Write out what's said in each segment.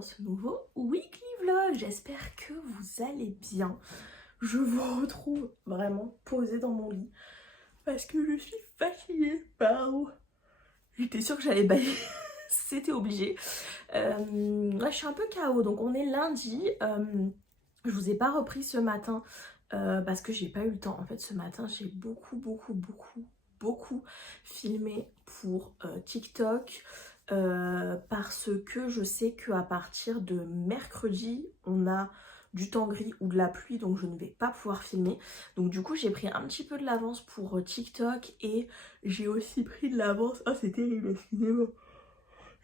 dans ce nouveau weekly vlog. J'espère que vous allez bien. Je vous retrouve vraiment posée dans mon lit parce que je suis fatiguée. J'étais sûre que j'allais bailler, c'était obligé. Je suis un peu KO, donc on est lundi. Je vous ai pas repris ce matin parce que j'ai pas eu le temps. En fait, ce matin, j'ai beaucoup filmé pour TikTok. Parce que je sais qu'à partir de mercredi, on a du temps gris ou de la pluie, donc je ne vais pas pouvoir filmer. Donc du coup, j'ai pris un petit peu de l'avance pour TikTok et j'ai aussi pris de l'avance... Oh, c'est terrible, excusez-moi.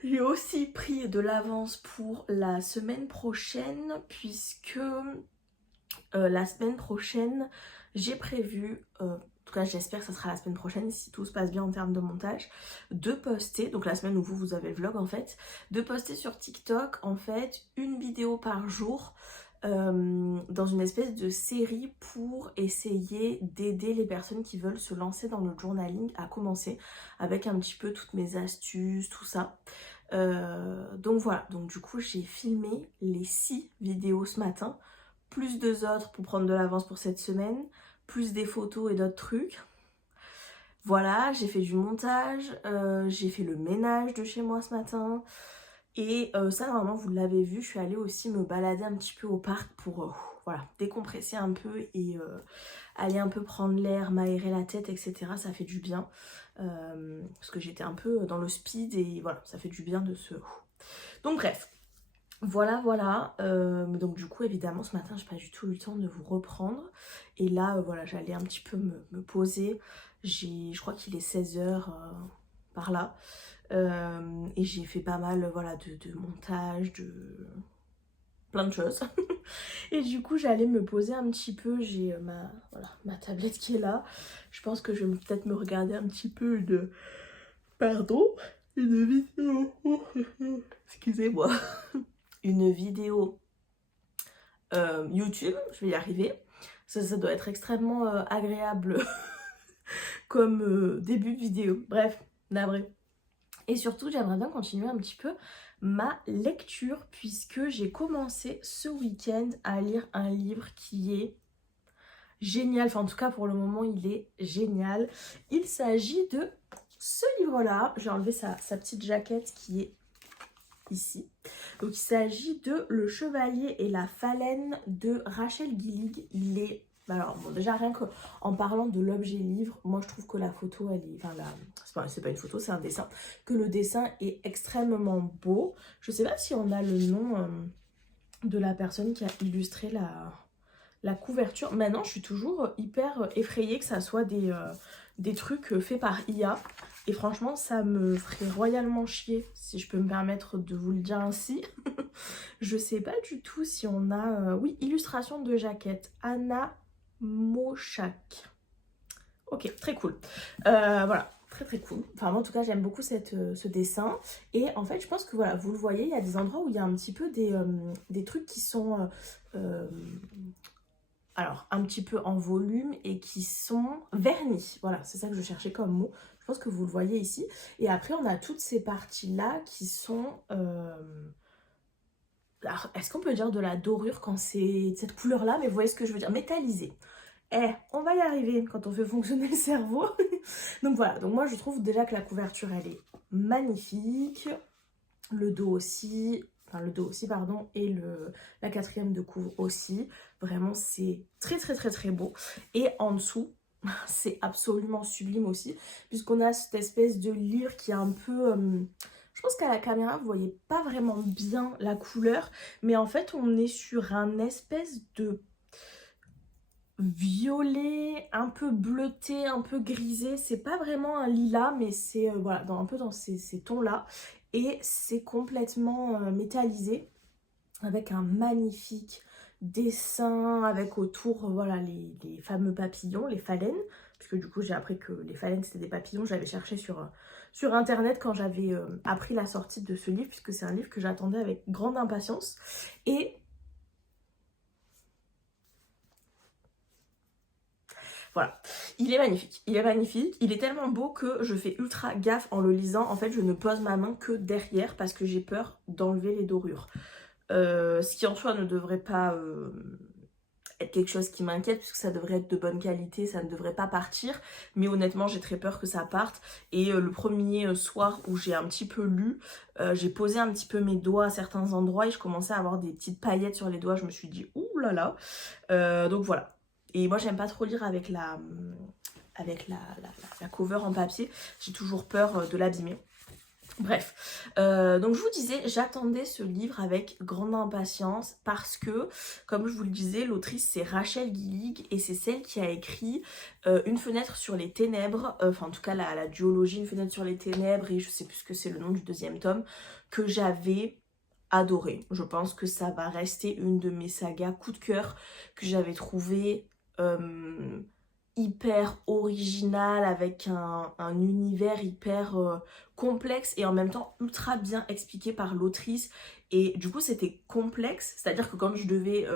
J'ai aussi pris de l'avance pour la semaine prochaine, puisque la semaine prochaine, j'ai prévu... en tout cas j'espère que ça sera la semaine prochaine si tout se passe bien en termes de montage, de poster, donc la semaine où vous avez le vlog en fait, de poster sur TikTok en fait une vidéo par jour dans une espèce de série pour essayer d'aider les personnes qui veulent se lancer dans le journaling à commencer, avec un petit peu toutes mes astuces, tout ça. Donc voilà, donc du coup j'ai filmé les 6 vidéos ce matin, plus 2 autres pour prendre de l'avance pour cette semaine, plus des photos et d'autres trucs. Voilà, j'ai fait du montage, j'ai fait le ménage de chez moi ce matin. Et ça, normalement, vous l'avez vu, je suis allée aussi me balader un petit peu au parc pour voilà, décompresser un peu et aller un peu prendre l'air, m'aérer la tête, etc. Ça fait du bien. Parce que j'étais un peu dans le speed et voilà, ça fait du bien de se... Donc bref. Voilà, donc du coup évidemment ce matin j'ai pas du tout eu le temps de vous reprendre et là voilà, j'allais un petit peu me poser, je crois qu'il est 16h par là, et j'ai fait pas mal voilà, de montage, de plein de choses et du coup j'allais me poser un petit peu, j'ai ma tablette qui est là, je pense que je vais peut-être me regarder un petit peu de... Pardon, une vidéo, excusez-moi, une vidéo YouTube, je vais y arriver. Ça doit être extrêmement agréable comme début de vidéo. Bref, navré. Et surtout, j'aimerais bien continuer un petit peu ma lecture puisque j'ai commencé ce week-end à lire un livre qui est génial. Enfin, en tout cas, pour le moment, il est génial. Il s'agit de ce livre-là. J'ai enlevé sa petite jaquette qui est ici. Donc il s'agit de Le Chevalier et la Phalène de Rachel Gillig. Il est... Alors bon, déjà rien qu'en parlant de l'objet livre, moi je trouve que la photo, elle est... Enfin c'est pas une photo, c'est un dessin. Que le dessin est extrêmement beau. Je sais pas si on a le nom de la personne qui a illustré la couverture. Maintenant je suis toujours hyper effrayée que ça soit des trucs faits par IA. Et franchement, ça me ferait royalement chier, si je peux me permettre de vous le dire ainsi. Je sais pas du tout si on a... oui, illustration de jaquette. Anna Mochak. Ok, très cool. Voilà, très cool. Enfin, moi, en tout cas, j'aime beaucoup ce dessin. Et en fait, je pense que, voilà, vous le voyez, il y a des endroits où il y a un petit peu des trucs qui sont... alors, un petit peu en volume et qui sont vernis. Voilà, c'est ça que je cherchais comme mot. Je pense que vous le voyez ici. Et après, on a toutes ces parties-là qui sont... Alors, est-ce qu'on peut dire de la dorure quand c'est cette couleur-là? Mais vous voyez ce que je veux dire, métallisée. Eh, on va y arriver quand on fait fonctionner le cerveau. Donc voilà, donc moi je trouve déjà que la couverture, elle est magnifique. Le dos aussi... Enfin, le dos aussi, pardon, et la quatrième de couvre aussi. Vraiment, c'est très beau. Et en dessous, c'est absolument sublime aussi, puisqu'on a cette espèce de livre qui est un peu... je pense qu'à la caméra, vous voyez pas vraiment bien la couleur, mais en fait, on est sur un espèce de violet, un peu bleuté, un peu grisé. C'est pas vraiment un lilas, mais c'est voilà, un peu dans ces tons-là. Et c'est complètement métallisé, avec un magnifique dessin, avec autour voilà, les fameux papillons, les phalènes. Puisque du coup, j'ai appris que les phalènes, c'était des papillons. J'avais cherché sur internet quand j'avais appris la sortie de ce livre, puisque c'est un livre que j'attendais avec grande impatience. Et voilà, il est magnifique, il est tellement beau que je fais ultra gaffe en le lisant. En fait, je ne pose ma main que derrière parce que j'ai peur d'enlever les dorures. ce qui en soi ne devrait pas être quelque chose qui m'inquiète puisque ça devrait être de bonne qualité, ça ne devrait pas partir, mais honnêtement j'ai très peur que ça parte. Et le premier soir où j'ai un petit peu lu, j'ai posé un petit peu mes doigts à certains endroits et je commençais à avoir des petites paillettes sur les doigts, je me suis dit ouh là là. Donc voilà. Et moi j'aime pas trop lire avec la cover en papier, j'ai toujours peur de l'abîmer. Bref, donc je vous disais, j'attendais ce livre avec grande impatience parce que, comme je vous le disais, l'autrice c'est Rachel Gillig et c'est celle qui a écrit Une fenêtre sur les ténèbres, enfin en tout cas la duologie Une fenêtre sur les ténèbres et je sais plus ce que c'est le nom du deuxième tome, que j'avais adoré. Je pense que ça va rester une de mes sagas coup de cœur que j'avais trouvé hyper original avec un univers hyper complexe et en même temps ultra bien expliqué par l'autrice. Et du coup c'était complexe, c'est-à-dire que quand je devais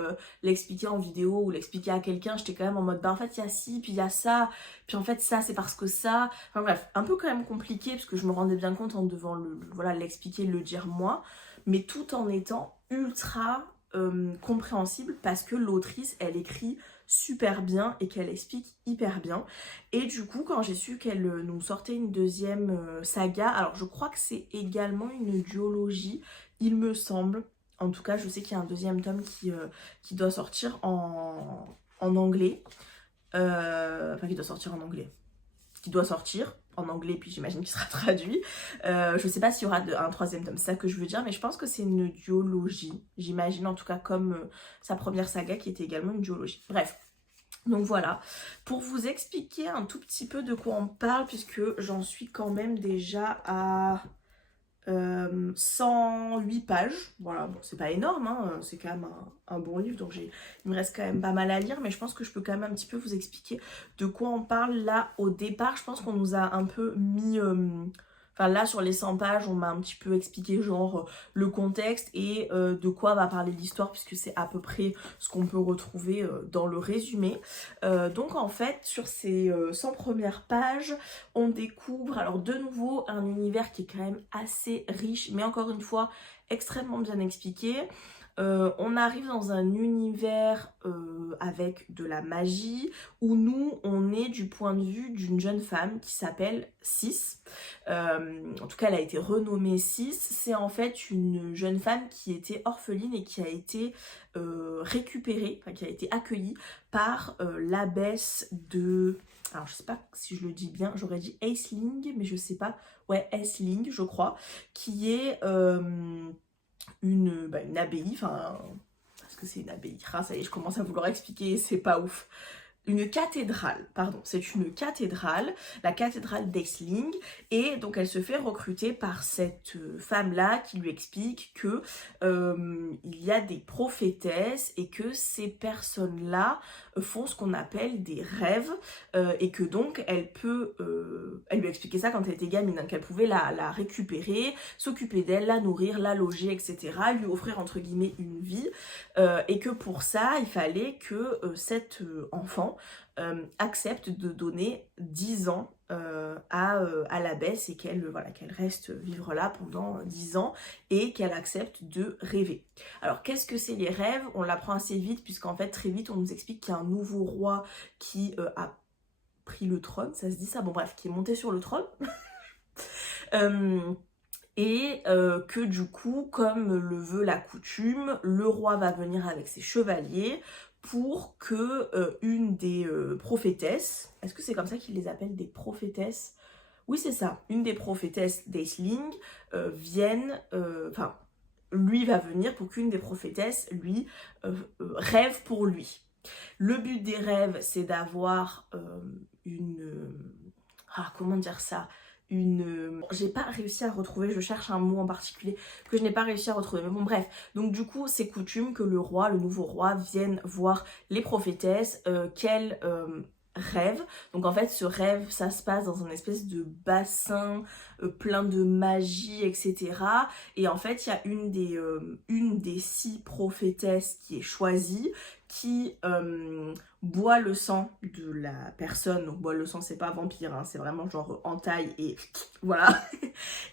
l'expliquer en vidéo ou l'expliquer à quelqu'un, j'étais quand même en mode bah en fait il y a ci, puis il y a ça, puis en fait ça c'est parce que ça, enfin bref, un peu quand même compliqué parce que je me rendais bien compte en devant voilà, l'expliquer, le dire moi, mais tout en étant ultra compréhensible parce que l'autrice elle écrit super bien et qu'elle explique hyper bien. Et du coup quand j'ai su qu'elle nous sortait une deuxième saga, alors je crois que c'est également une duologie il me semble, en tout cas je sais qu'il y a un deuxième tome qui doit sortir en anglais, enfin qui doit sortir en anglais, qui doit sortir en anglais, puis j'imagine qu'il sera traduit. Je sais pas s'il y aura un troisième tome, c'est ça que je veux dire, mais je pense que c'est une duologie, j'imagine, en tout cas comme sa première saga qui était également une duologie. Bref, donc voilà, pour vous expliquer un tout petit peu de quoi on parle, puisque j'en suis quand même déjà à 108 pages, voilà, bon c'est pas énorme, hein, c'est quand même un bon livre, donc il me reste quand même pas mal à lire, mais je pense que je peux quand même un petit peu vous expliquer de quoi on parle. Là au départ je pense qu'on nous a un peu mis, enfin là sur les 100 pages on m'a un petit peu expliqué genre le contexte et de quoi va parler l'histoire, puisque c'est à peu près ce qu'on peut retrouver dans le résumé. Donc en fait sur ces 100 premières pages on découvre alors de nouveau un univers qui est quand même assez riche, mais encore une fois extrêmement bien expliqué. On arrive dans un univers avec de la magie où nous on est du point de vue d'une jeune femme qui s'appelle Sis. En tout cas elle a été renommée Sis. C'est en fait une jeune femme qui était orpheline et qui a été récupérée, enfin qui a été accueillie par l'abbesse de... Alors je sais pas si je le dis bien, j'aurais dit Aisling, mais je sais pas, ouais Aisling je crois, qui est une abbaye, enfin, parce que c'est une abbaye, ah, ça y est, je commence à vouloir expliquer, c'est pas ouf. Une cathédrale, pardon, c'est une cathédrale, la cathédrale d'Aisling, et donc elle se fait recruter par cette femme-là qui lui explique que il y a des prophétesses et que ces personnes-là font ce qu'on appelle des rêves et que donc elle peut, elle lui a expliqué ça quand elle était gamine, hein, qu'elle pouvait la récupérer, s'occuper d'elle, la nourrir, la loger, etc., lui offrir entre guillemets une vie et que pour ça il fallait que cet enfant accepte de donner 10 ans à l'abbesse et qu'elle voilà, qu'elle reste vivre là pendant 10 ans et qu'elle accepte de rêver. Alors qu'est-ce que c'est les rêves? On l'apprend assez vite puisqu'en fait très vite on nous explique qu'il y a un nouveau roi qui a pris le trône, ça se dit ça? Bon bref, qui est monté sur le trône. Et que du coup, comme le veut la coutume, le roi va venir avec ses chevaliers pour que une des prophétesses, est-ce que c'est comme ça qu'ils les appellent, des prophétesses? Oui c'est ça, une des prophétesses d'Aisling vienne, enfin lui va venir pour qu'une des prophétesses lui rêve pour lui. Le but des rêves c'est d'avoir comment dire ça, j'ai pas réussi à retrouver, je cherche un mot en particulier que je n'ai pas réussi à retrouver, mais bon bref, donc du coup c'est coutume que le roi, le nouveau roi vienne voir les prophétesses qu'elles rêvent. Donc en fait ce rêve ça se passe dans un espèce de bassin plein de magie, etc. Et en fait il y a une des 6 prophétesses qui est choisie, qui boit le sang de la personne. Donc boit le sang, c'est pas vampire, hein, c'est vraiment genre entaille et voilà.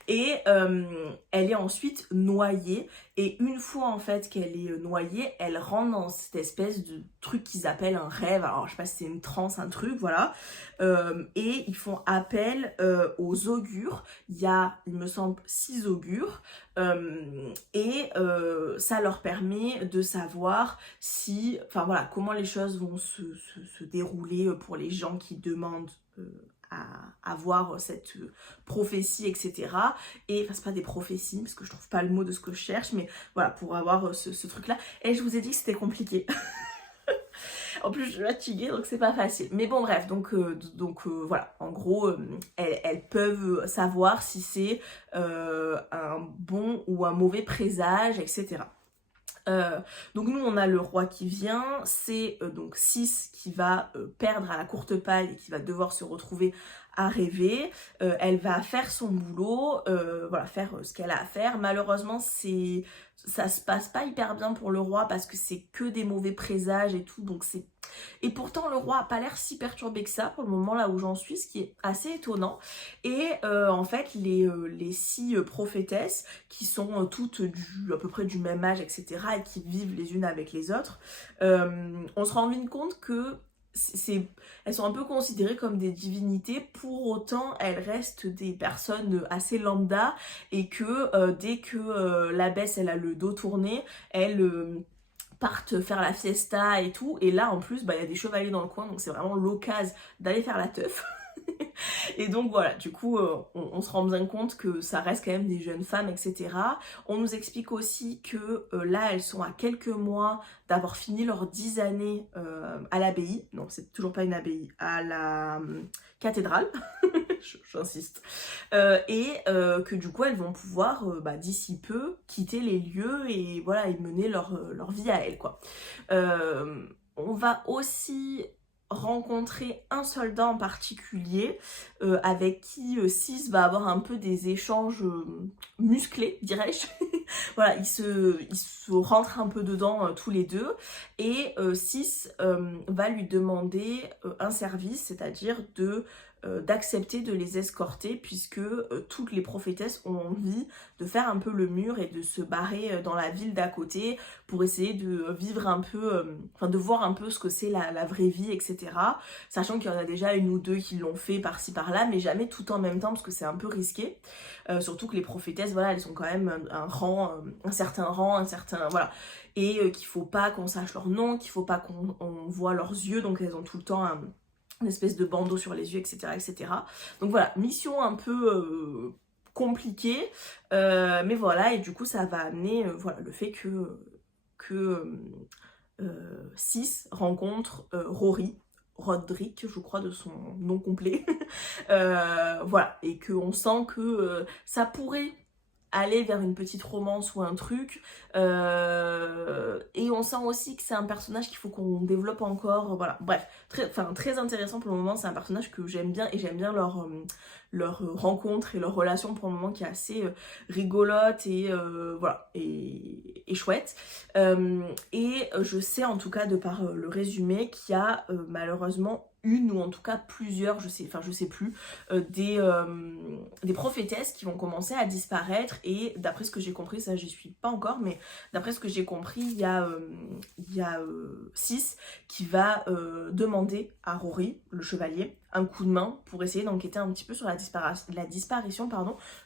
Et elle est ensuite noyée. Et une fois en fait qu'elle est noyée, elle rentre dans cette espèce de truc qu'ils appellent un rêve. Alors je sais pas si c'est une transe, un truc, voilà. Et ils font appel aux augures. Il y a, il me semble, 6 augures. Ça leur permet de savoir si, enfin voilà, comment les choses vont se dérouler pour les gens qui demandent à voir cette prophétie, etc. Et, enfin c'est pas des prophéties, parce que je trouve pas le mot de ce que je cherche, mais voilà, pour avoir ce truc-là. Et je vous ai dit que c'était compliqué. En plus, je suis fatiguée, donc c'est pas facile. Mais bon, bref, voilà. En gros, elles peuvent savoir si c'est un bon ou un mauvais présage, etc. Donc nous on a le roi qui vient, c'est donc 6 qui va perdre à la courte paille et qui va devoir se retrouver à rêver. Elle va faire son boulot, voilà, faire ce qu'elle a à faire. Malheureusement ça se passe pas hyper bien pour le roi parce que c'est que des mauvais présages et tout, donc c'est... Et pourtant le roi a pas l'air si perturbé que ça pour le moment là où j'en suis, ce qui est assez étonnant. Et en fait les 6 prophétesses qui sont toutes à peu près du même âge, etc. et qui vivent les unes avec les autres, on se rend vite compte que elles sont un peu considérées comme des divinités, pour autant elles restent des personnes assez lambda et que dès que l'abbesse elle a le dos tourné, elle partent faire la fiesta et tout, et là en plus bah, y a des chevaliers dans le coin, donc c'est vraiment l'occasion d'aller faire la teuf. Et donc voilà, du coup, on se rend bien compte que ça reste quand même des jeunes femmes, etc. On nous explique aussi que là, elles sont à quelques mois d'avoir fini leurs 10 années à l'abbaye. Non, c'est toujours pas une abbaye, à la cathédrale, j'insiste. Que du coup, elles vont pouvoir, d'ici peu, quitter les lieux et voilà, et mener leur vie à elles, quoi. On va aussi rencontrer un soldat en particulier avec qui Sis va avoir un peu des échanges musclés, dirais-je. Voilà, ils se rentrent un peu dedans tous les deux, et Sis va lui demander un service, c'est-à-dire d'accepter de les escorter, puisque toutes les prophétesses ont envie de faire un peu le mur et de se barrer dans la ville d'à côté pour essayer de vivre un peu, de voir un peu ce que c'est la vraie vie, etc. Sachant qu'il y en a déjà une ou deux qui l'ont fait par-ci par-là, mais jamais tout en même temps parce que c'est un peu risqué. Surtout que les prophétesses, voilà, elles ont quand même un certain rang, voilà. Et qu'il faut pas qu'on sache leur nom, qu'il faut pas qu'on voit leurs yeux, donc elles ont tout le temps une espèce de bandeau sur les yeux, etc. etc. Donc voilà, mission un peu compliquée, mais voilà, et du coup ça va amener voilà, le fait que Sis rencontre Roderick, je crois de son nom complet, voilà, et qu'on sent que ça pourrait aller vers une petite romance ou un truc, et on sent aussi que c'est un personnage qu'il faut qu'on développe encore, voilà, bref, très intéressant pour le moment. C'est un personnage que j'aime bien, et j'aime bien leur rencontre et leur relation pour le moment, qui est assez rigolote et voilà, et chouette. Et je sais en tout cas de par le résumé qu'il y a malheureusement une ou en tout cas plusieurs, je sais plus, des prophétesses qui vont commencer à disparaître. Et d'après ce que j'ai compris, ça j'y suis pas encore, mais d'après ce que j'ai compris, il y a Sis qui va demander à Rory, le chevalier, un coup de main pour essayer d'enquêter un petit peu sur la disparition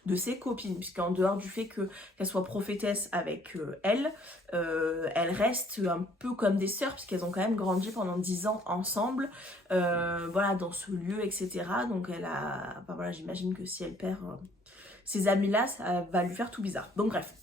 de ses copines, puisqu'en dehors du fait qu'elle soit prophétesse avec elle restent un peu comme des sœurs, puisqu'elles ont quand même grandi pendant 10 ans ensemble, voilà, dans ce lieu, etc. Donc elle a, enfin voilà, j'imagine que si elle perd ses amis là, ça va lui faire tout bizarre. Donc bref,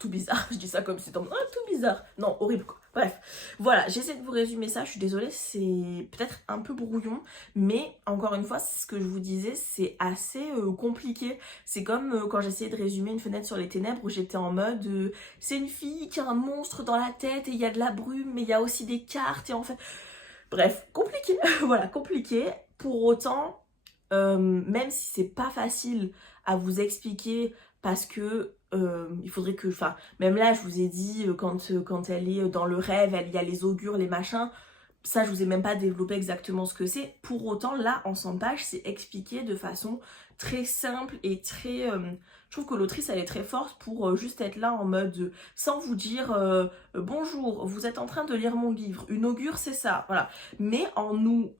tout bizarre, je dis ça comme si c'était tout bizarre, non, horrible quoi. Bref, voilà, j'essaie de vous résumer ça, je suis désolée, c'est peut-être un peu brouillon, mais encore une fois, c'est ce que je vous disais, c'est assez compliqué. C'est comme quand j'essayais de résumer Une fenêtre sur les ténèbres, où j'étais en mode c'est une fille qui a un monstre dans la tête et il y a de la brume, mais il y a aussi des cartes, et en fait... Bref, compliqué, voilà, compliqué. Pour autant, même si c'est pas facile à vous expliquer, parce que il faudrait que, enfin, même là je vous ai dit quand elle est dans le rêve, il y a les augures, les machins, ça, je vous ai même pas développé exactement ce que c'est. Pour autant, là, en 100 pages, c'est expliqué de façon très simple et très... je trouve que l'autrice, elle est très forte pour juste être là en mode... sans vous dire bonjour, vous êtes en train de lire mon livre. Une augure, c'est ça. Voilà. Mais en nous...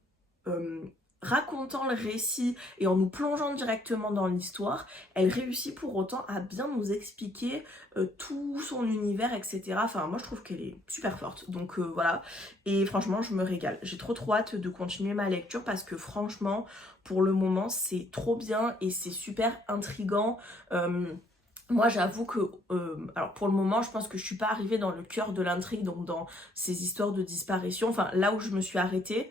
racontant le récit et en nous plongeant directement dans l'histoire, elle réussit pour autant à bien nous expliquer tout son univers, etc. Enfin, moi je trouve qu'elle est super forte, donc voilà. Et franchement, je me régale. J'ai trop hâte de continuer ma lecture parce que franchement, pour le moment, c'est trop bien et c'est super intriguant. Moi j'avoue que, alors pour le moment je pense que je suis pas arrivée dans le cœur de l'intrigue, donc dans ces histoires de disparition, enfin là où je me suis arrêtée,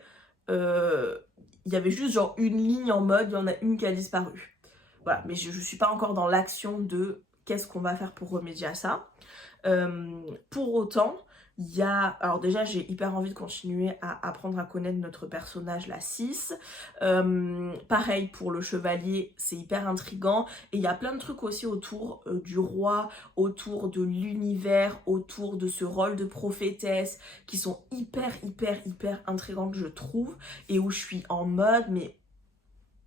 il y avait juste genre une ligne en mode il y en a une qui a disparu. Voilà, mais je suis pas encore dans l'action de qu'est-ce qu'on va faire pour remédier à ça. Pour autant, il y a... Alors déjà, j'ai hyper envie de continuer à apprendre à connaître notre personnage, la 6. Pareil pour le chevalier, c'est hyper intriguant. Et il y a plein de trucs aussi autour du roi, autour de l'univers, autour de ce rôle de prophétesse, qui sont hyper intrigantes, je trouve. Et où je suis en mode, mais...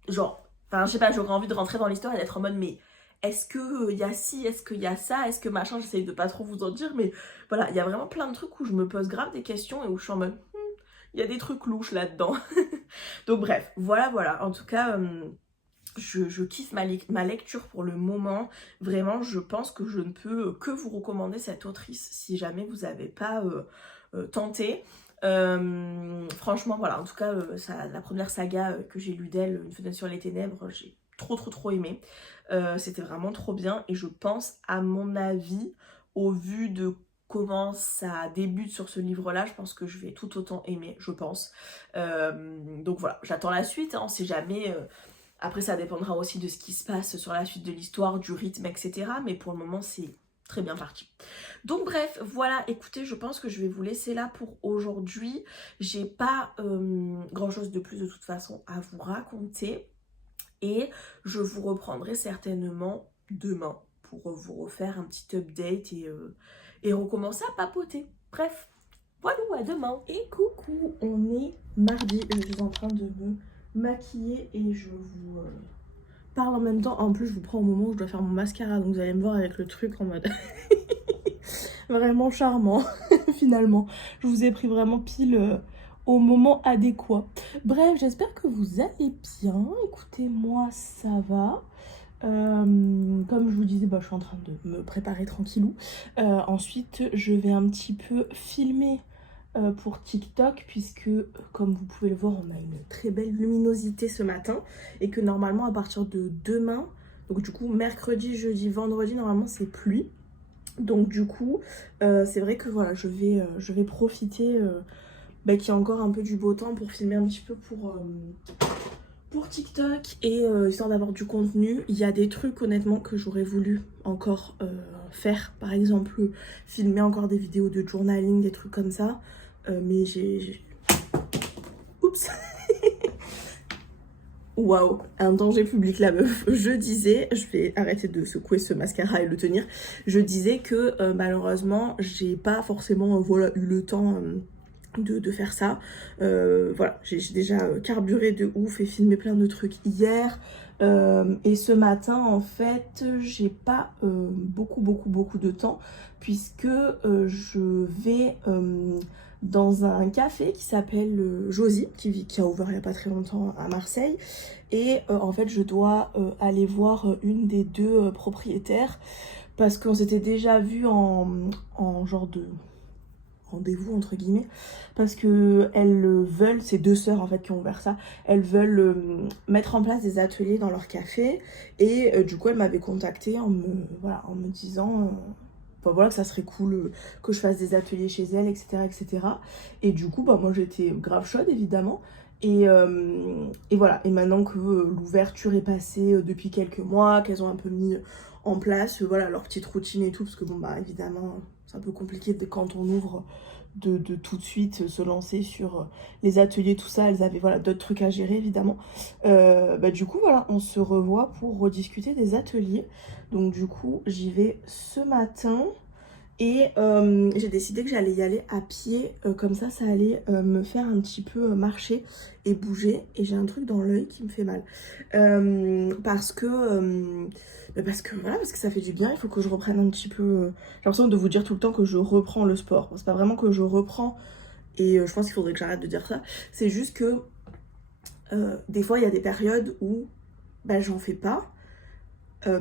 genre, enfin, je sais pas, j'aurais envie de rentrer dans l'histoire et d'être en mode, mais... est-ce qu'il y a ci, est-ce qu'il y a ça, est-ce que machin, j'essaye de pas trop vous en dire, mais voilà, il y a vraiment plein de trucs où je me pose grave des questions et où je suis en mode, il y a des trucs louches là-dedans. Donc bref, voilà, en tout cas, je kiffe ma lecture pour le moment. Vraiment, je pense que je ne peux que vous recommander cette autrice si jamais vous n'avez pas tenté. Franchement, voilà, en tout cas, la première saga que j'ai lue d'elle, Une fenêtre sur les ténèbres, j'ai trop aimé. C'était vraiment trop bien et je pense, à mon avis, au vu de comment ça débute sur ce livre-là, je pense que je vais tout autant aimer, je pense. Donc voilà, j'attends la suite, hein, si jamais... Après, ça dépendra aussi de ce qui se passe sur la suite de l'histoire, du rythme, etc. Mais pour le moment, c'est très bien parti. Donc bref, voilà, écoutez, je pense que je vais vous laisser là pour aujourd'hui. J'ai pas grand chose de plus de toute façon à vous raconter. Et je vous reprendrai certainement demain pour vous refaire un petit update et recommencer à papoter. Bref, voilà, à demain. Et coucou, on est mardi, je suis en train de me maquiller et je vous parle en même temps. En plus, je vous prends au moment où je dois faire mon mascara, donc vous allez me voir avec le truc en mode vraiment charmant, finalement. Je vous ai pris vraiment pile au moment adéquat. Bref, j'espère que vous allez bien. Écoutez, moi, ça va. Comme je vous disais, je suis en train de me préparer tranquillou. Ensuite, je vais un petit peu filmer pour TikTok, puisque comme vous pouvez le voir, on a une très belle luminosité ce matin et que normalement à partir de demain, donc du coup mercredi, jeudi, vendredi, normalement c'est pluie. Donc du coup c'est vrai que voilà, je vais profiter qu'il y a encore un peu du beau temps pour filmer un petit peu pour TikTok et histoire d'avoir du contenu. Il y a des trucs honnêtement que j'aurais voulu encore faire, par exemple filmer encore des vidéos de journaling, des trucs comme ça, mais j'ai... Oups. Waouh, un danger public la meuf. Je disais, je vais arrêter de secouer ce mascara et le tenir, je disais que malheureusement j'ai pas forcément eu le temps de faire ça. Voilà, j'ai déjà carburé de ouf et filmé plein de trucs hier. Et ce matin, en fait, j'ai pas beaucoup de temps puisque je vais dans un café qui s'appelle Josie, qui a ouvert il y a pas très longtemps à Marseille. Et en fait, je dois aller voir une des deux propriétaires parce qu'on s'était déjà vu en genre de rendez-vous entre guillemets, parce que elles veulent, ces deux sœurs en fait qui ont ouvert ça, elles veulent mettre en place des ateliers dans leur café et du coup elles m'avaient contactée en me disant voilà, que ça serait cool que je fasse des ateliers chez elles, etc. Et du coup moi j'étais grave chaude évidemment. Et voilà, et maintenant que l'ouverture est passée depuis quelques mois, qu'elles ont un peu mis en place voilà, leur petite routine et tout, parce que évidemment c'est un peu compliqué quand on ouvre de tout de suite se lancer sur les ateliers, tout ça. Elles avaient voilà, d'autres trucs à gérer évidemment. Du coup voilà, on se revoit pour rediscuter des ateliers. Donc du coup j'y vais ce matin Et j'ai décidé que j'allais y aller à pied, comme ça allait me faire un petit peu marcher et bouger. Et j'ai un truc dans l'œil qui me fait mal. Parce que voilà, parce que ça fait du bien, il faut que je reprenne un petit peu... J'ai l'impression de vous dire tout le temps que je reprends le sport. Bon, c'est pas vraiment que je reprends, et je pense qu'il faudrait que j'arrête de dire ça. C'est juste que des fois, il y a des périodes où j'en fais pas.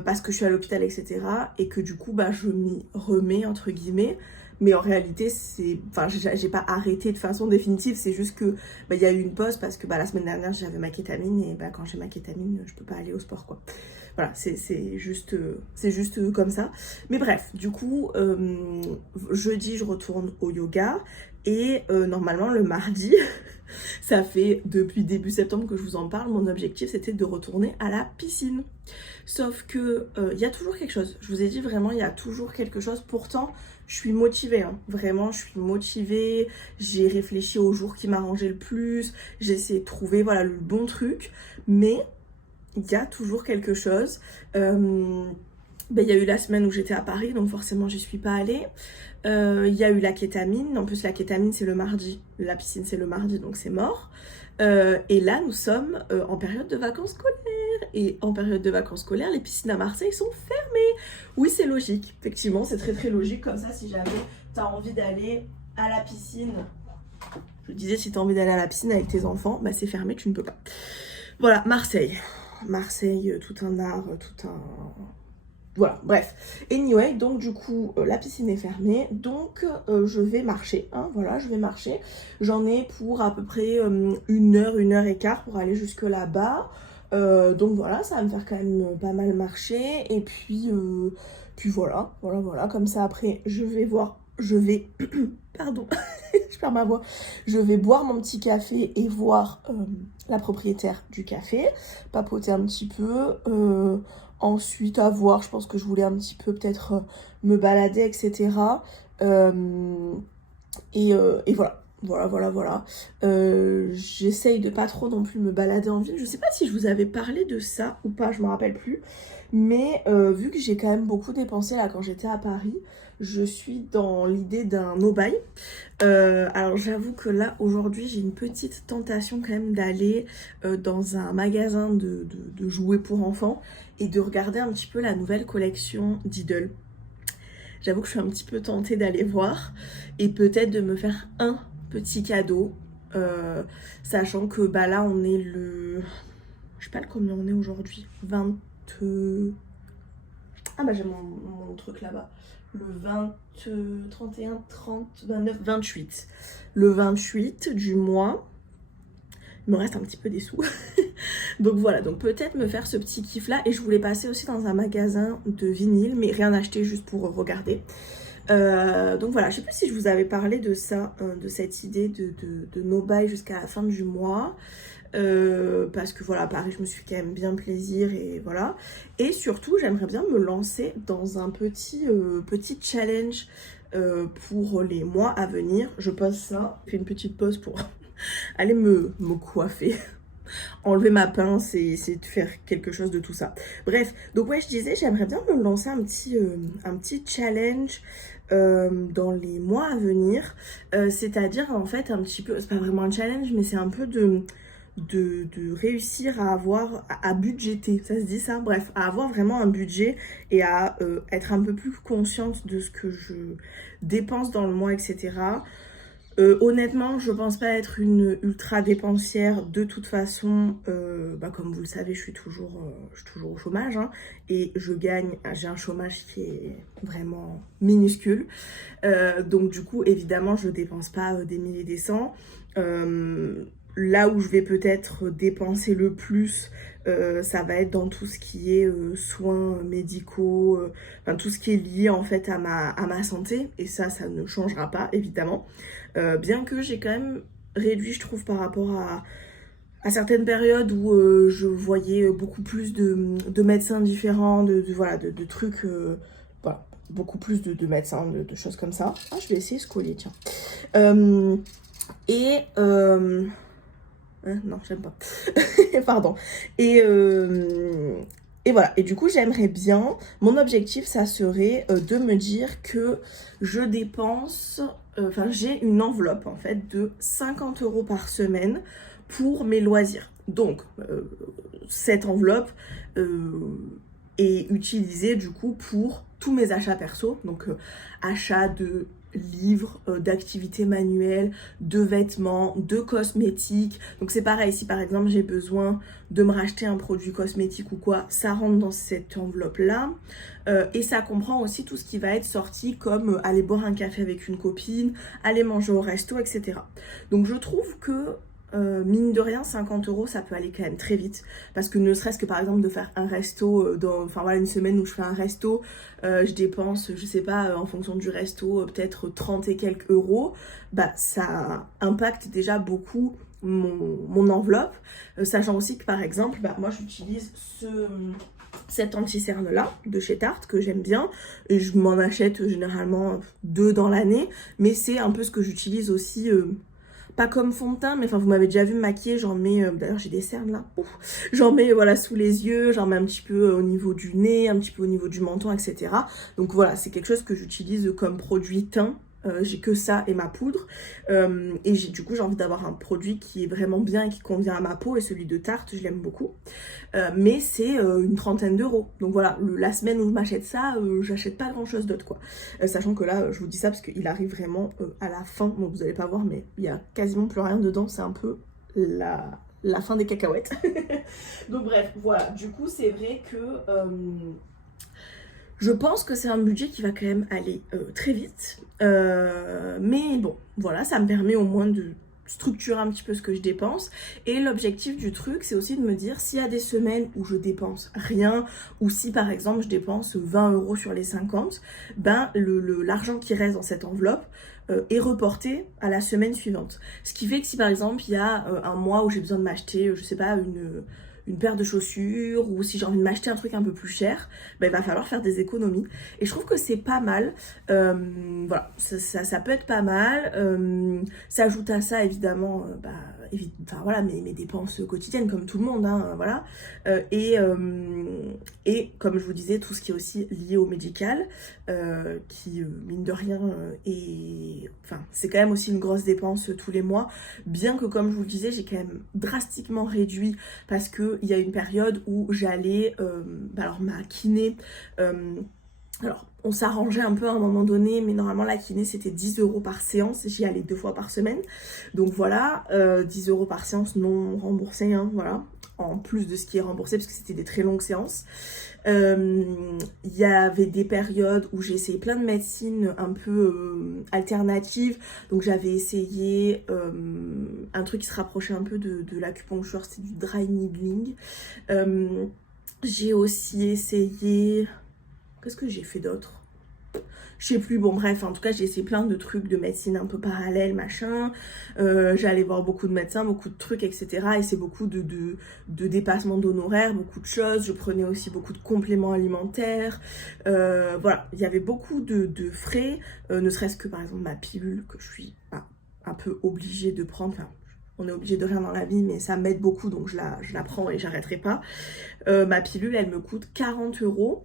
Parce que je suis à l'hôpital, etc. Et que du coup, je m'y remets, entre guillemets. Mais en réalité, c'est... Enfin, j'ai pas arrêté de façon définitive. C'est juste que il y a eu une pause parce que la semaine dernière, j'avais ma kétamine. Et quand j'ai ma kétamine, je peux pas aller au sport, quoi. Voilà, c'est juste comme ça. Mais bref, du coup, jeudi, je retourne au yoga. Et normalement, le mardi... Ça fait depuis début septembre que je vous en parle, mon objectif c'était de retourner à la piscine. Sauf que il y a toujours quelque chose, je vous ai dit vraiment il y a toujours quelque chose, pourtant je suis motivée, hein. Vraiment je suis motivée, j'ai réfléchi au jour qui m'arrangeait le plus, j'ai essayé de trouver voilà, le bon truc, mais il y a toujours quelque chose. Il y a eu la semaine où j'étais à Paris, donc forcément j'y suis pas allée. Il y a eu la kétamine, en plus la kétamine c'est le mardi, la piscine c'est le mardi, donc c'est mort. Et là nous sommes en période de vacances scolaires, et en période de vacances scolaires les piscines à Marseille sont fermées. Oui, c'est logique, effectivement c'est très très logique. Comme ça, si jamais t'as envie d'aller à la piscine, je disais, si t'as envie d'aller à la piscine avec tes enfants, c'est fermé, tu ne peux pas. Voilà, Marseille, tout un art, tout un... Voilà, bref. Anyway, donc du coup, la piscine est fermée, donc je vais marcher, hein, voilà, je vais marcher. J'en ai pour à peu près 1 heure et quart pour aller jusque là-bas. Donc voilà, ça va me faire quand même pas mal marcher. Et puis voilà, comme ça après, pardon, je perds ma voix. Je vais boire mon petit café et voir la propriétaire du café, papoter un petit peu. Ensuite, à voir, je pense que je voulais un petit peu peut-être me balader, etc. Et voilà. J'essaye de pas trop non plus me balader en ville. Je sais pas si je vous avais parlé de ça ou pas, je me rappelle plus. Mais vu que j'ai quand même beaucoup dépensé là quand j'étais à Paris, je suis dans l'idée d'un no-buy. Alors j'avoue que là aujourd'hui j'ai une petite tentation quand même d'aller dans un magasin de jouets pour enfants et de regarder un petit peu la nouvelle collection Diddle. J'avoue que je suis un petit peu tentée d'aller voir et peut-être de me faire un petit cadeau, sachant que là on est le... Je sais pas combien on est aujourd'hui, 20... Ah j'ai mon truc là-bas. Le 20, 31, 30, 29, 28. Le 28 du mois. Il me reste un petit peu des sous. Donc voilà, donc peut-être me faire ce petit kiff là. Et je voulais passer aussi dans un magasin de vinyle, mais rien acheter, juste pour regarder. Donc voilà, je sais plus si je vous avais parlé de ça, de cette idée de no-buy jusqu'à la fin du mois. Parce que voilà, à Paris je me suis quand même bien plaisir et voilà. Et surtout j'aimerais bien me lancer dans un petit challenge pour les mois à venir. Je pose ça, je fais une petite pause pour aller me coiffer, enlever ma pince et essayer de faire quelque chose de tout ça. Bref, donc ouais, je disais, j'aimerais bien me lancer un petit challenge dans les mois à venir. C'est-à-dire en fait un petit peu, c'est pas vraiment un challenge, mais c'est un peu de réussir à avoir, à budgéter, ça se dit ça? Bref, à avoir vraiment un budget et à être un peu plus consciente de ce que je dépense dans le mois, etc. Honnêtement, je pense pas être une ultra dépensière de toute façon. Comme vous le savez, je suis toujours au chômage, hein, et j'ai un chômage qui est vraiment minuscule. Donc du coup, évidemment, je dépense pas des milliers et des cents. Là où je vais peut-être dépenser le plus, ça va être dans tout ce qui est soins médicaux, tout ce qui est lié en fait à ma santé. Et ça ne changera pas, évidemment. Bien que j'ai quand même réduit, je trouve, par rapport à certaines périodes où je voyais beaucoup plus de médecins différents, de trucs, voilà, beaucoup plus de médecins, de choses comme ça. Ah, je vais essayer ce collier, tiens. Non, j'aime pas. Pardon. Et Et voilà, et du coup j'aimerais bien, mon objectif ça serait de me dire que je dépense, enfin j'ai une enveloppe en fait de 50 € par semaine pour mes loisirs. Donc cette enveloppe est utilisée du coup pour tous mes achats perso, donc achat de livres, d'activités manuelles, de vêtements, de cosmétiques. Donc c'est pareil, si par exemple j'ai besoin de me racheter un produit cosmétique ou quoi, ça rentre dans cette enveloppe-là. Et ça comprend aussi tout ce qui va être sorti comme aller boire un café avec une copine, aller manger au resto, etc. Donc je trouve que mine de rien, 50 € ça peut aller quand même très vite, parce que ne serait-ce que par exemple de faire un resto, enfin voilà, une semaine où je fais un resto, je dépense, je sais pas, en fonction du resto, peut-être 30 et quelques euros, bah ça impacte déjà beaucoup mon enveloppe, sachant aussi que par exemple, bah, moi j'utilise cet anti-cerne là de chez Tarte que j'aime bien, et je m'en achète généralement 2 dans l'année, mais c'est un peu ce que j'utilise aussi, pas comme fond de teint, mais enfin vous m'avez déjà vu me maquiller, j'en mets, d'ailleurs j'ai des cernes là, j'en mets voilà sous les yeux, j'en mets un petit peu au niveau du nez, un petit peu au niveau du menton, etc. Donc voilà, c'est quelque chose que j'utilise comme produit teint. J'ai que ça et ma poudre, et du coup j'ai envie d'avoir un produit qui est vraiment bien et qui convient à ma peau, et celui de Tarte je l'aime beaucoup, mais c'est une trentaine d'euros. Donc voilà, la semaine où je m'achète ça, j'achète pas grand chose d'autre quoi. Sachant que là je vous dis ça parce qu'il arrive vraiment à la fin, donc vous allez pas voir, mais il y a quasiment plus rien dedans, c'est un peu la fin des cacahuètes. Donc bref, voilà, du coup c'est vrai que je pense que c'est un budget qui va quand même aller très vite. Mais bon, voilà, ça me permet au moins de structurer un petit peu ce que je dépense. Et l'objectif du truc, c'est aussi de me dire s'il y a des semaines où je dépense rien, ou si par exemple je dépense 20 € sur les 50, ben l'argent qui reste dans cette enveloppe est reporté à la semaine suivante. Ce qui fait que si par exemple il y a un mois où j'ai besoin de m'acheter, je sais pas, une paire de chaussures, ou si j'ai envie de m'acheter un truc un peu plus cher, ben, il va falloir faire des économies. Et je trouve que c'est pas mal. Voilà, ça peut être pas mal. S'ajoute à ça, évidemment, enfin, voilà, mes dépenses quotidiennes, comme tout le monde, hein, voilà. Et comme je vous disais, tout ce qui est aussi lié au médical, qui, mine de rien, enfin, c'est quand même aussi une grosse dépense tous les mois, bien que, comme je vous le disais, j'ai quand même drastiquement réduit, parce qu'il y a une période où j'allais, alors ma kiné, alors on s'arrangeait un peu à un moment donné, mais normalement la kiné c'était 10 € par séance, j'y allais 2 fois par semaine, donc voilà, 10 € par séance non remboursée, hein, voilà, en plus de ce qui est remboursé, parce que c'était des très longues séances. Il y avait des périodes où j'ai essayé plein de médecines un peu alternatives, donc j'avais essayé un truc qui se rapprochait un peu de l'acupuncture, c'est du dry needling. J'ai aussi essayé, qu'est-ce que j'ai fait d'autre? Je sais plus, bon bref, en tout cas j'ai essayé plein de trucs de médecine un peu parallèles, machin, j'allais voir beaucoup de médecins, beaucoup de trucs, etc. Et c'est beaucoup de dépassement d'honoraires, beaucoup de choses, je prenais aussi beaucoup de compléments alimentaires, voilà, il y avait beaucoup de frais, ne serait-ce que par exemple ma pilule que je suis un peu obligée de prendre, enfin, on est obligé de rien dans la vie, mais ça m'aide beaucoup, donc je la prends et j'arrêterai pas. Ma pilule, elle me coûte 40 €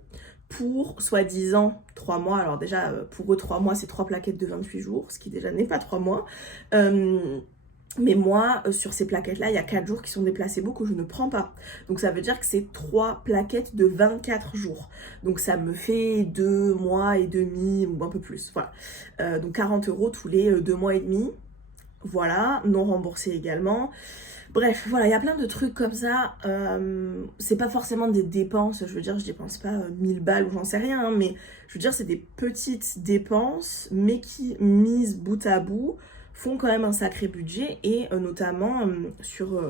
pour soi-disant 3 mois. Alors déjà, pour eux, 3 mois, c'est 3 plaquettes de 28 jours, ce qui déjà n'est pas 3 mois. Mais moi, sur ces plaquettes-là, il y a 4 jours qui sont des placebos que je ne prends pas. Donc ça veut dire que c'est 3 plaquettes de 24 jours. Donc ça me fait 2 mois et demi, ou un peu plus. Voilà. Donc 40 € tous les 2 mois et demi. Voilà, non remboursé également. Bref, voilà, il y a plein de trucs comme ça. C'est pas forcément des dépenses, je veux dire, je dépense pas 1000 balles ou j'en sais rien, hein, mais je veux dire, c'est des petites dépenses, mais qui, mises bout à bout, font quand même un sacré budget, et notamment sur,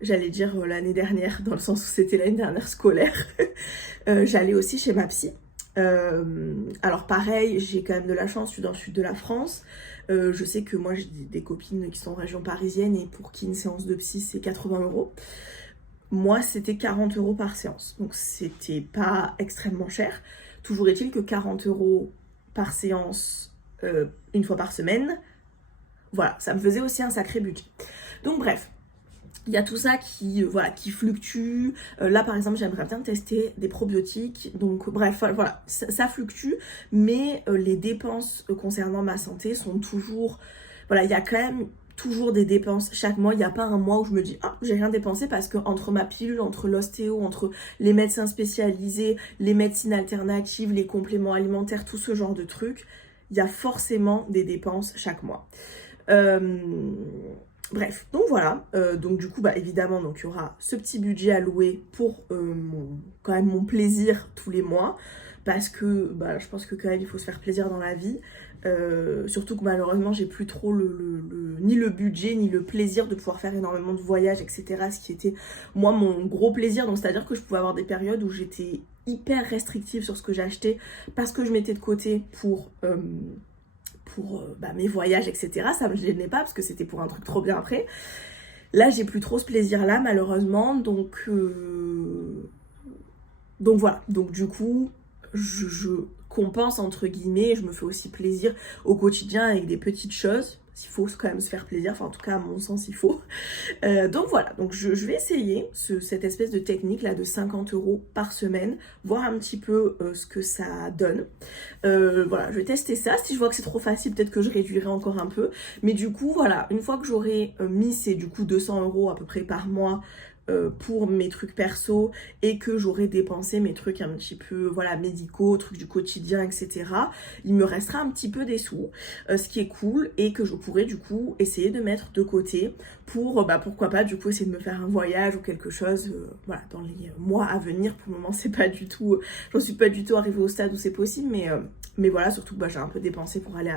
j'allais dire l'année dernière, dans le sens où c'était l'année dernière scolaire, j'allais aussi chez ma psy. Alors pareil, j'ai quand même de la chance, je suis dans le sud de la France. Je sais que moi j'ai des copines qui sont en région parisienne, et pour qui une séance de psy c'est 80 €. Moi c'était 40 € par séance, donc c'était pas extrêmement cher. Toujours est-il que 40 € par séance, une fois par semaine, voilà, ça me faisait aussi un sacré budget. Donc bref, Il y a tout ça qui, voilà, qui fluctue. Là, par exemple, j'aimerais bien tester des probiotiques. Donc, bref, voilà, ça fluctue. Mais les dépenses concernant ma santé sont toujours... Voilà, il y a quand même toujours des dépenses chaque mois. Il n'y a pas un mois où je me dis, ah, j'ai rien dépensé parce que entre ma pilule, entre l'ostéo, entre les médecins spécialisés, les médecines alternatives, les compléments alimentaires, tout ce genre de trucs, il y a forcément des dépenses chaque mois. Bref, donc voilà, donc du coup, bah évidemment, donc il y aura ce petit budget alloué pour quand même mon plaisir tous les mois, parce que bah, je pense que quand même il faut se faire plaisir dans la vie, surtout que malheureusement j'ai plus trop ni le budget ni le plaisir de pouvoir faire énormément de voyages, etc. Ce qui était moi mon gros plaisir, donc c'est-à-dire que je pouvais avoir des périodes où j'étais hyper restrictive sur ce que j'achetais parce que je mettais de côté pour mes voyages, etc. Ça me gênait pas parce que c'était pour un truc trop bien après. Là, j'ai plus trop ce plaisir-là, malheureusement. Donc voilà. Donc du coup, je compense, entre guillemets. Je me fais aussi plaisir au quotidien avec des petites choses. Il faut quand même se faire plaisir. Enfin, en tout cas, à mon sens, il faut. Donc voilà, donc je vais essayer cette espèce de technique là de 50 € par semaine, voir un petit peu ce que ça donne. Voilà, je vais tester ça. Si je vois que c'est trop facile, peut-être que je réduirai encore un peu. Mais du coup, voilà, une fois que j'aurai mis ces du coup 200 € à peu près par mois pour mes trucs perso et que j'aurai dépensé mes trucs un petit peu voilà médicaux, trucs du quotidien, etc. Il me restera un petit peu des sous, ce qui est cool, et que je pourrai du coup essayer de mettre de côté pour pourquoi pas du coup essayer de me faire un voyage ou quelque chose voilà dans les mois à venir. Pour le moment c'est pas du tout, j'en suis pas du tout arrivée au stade où c'est possible, mais voilà, surtout que j'ai un peu dépensé pour aller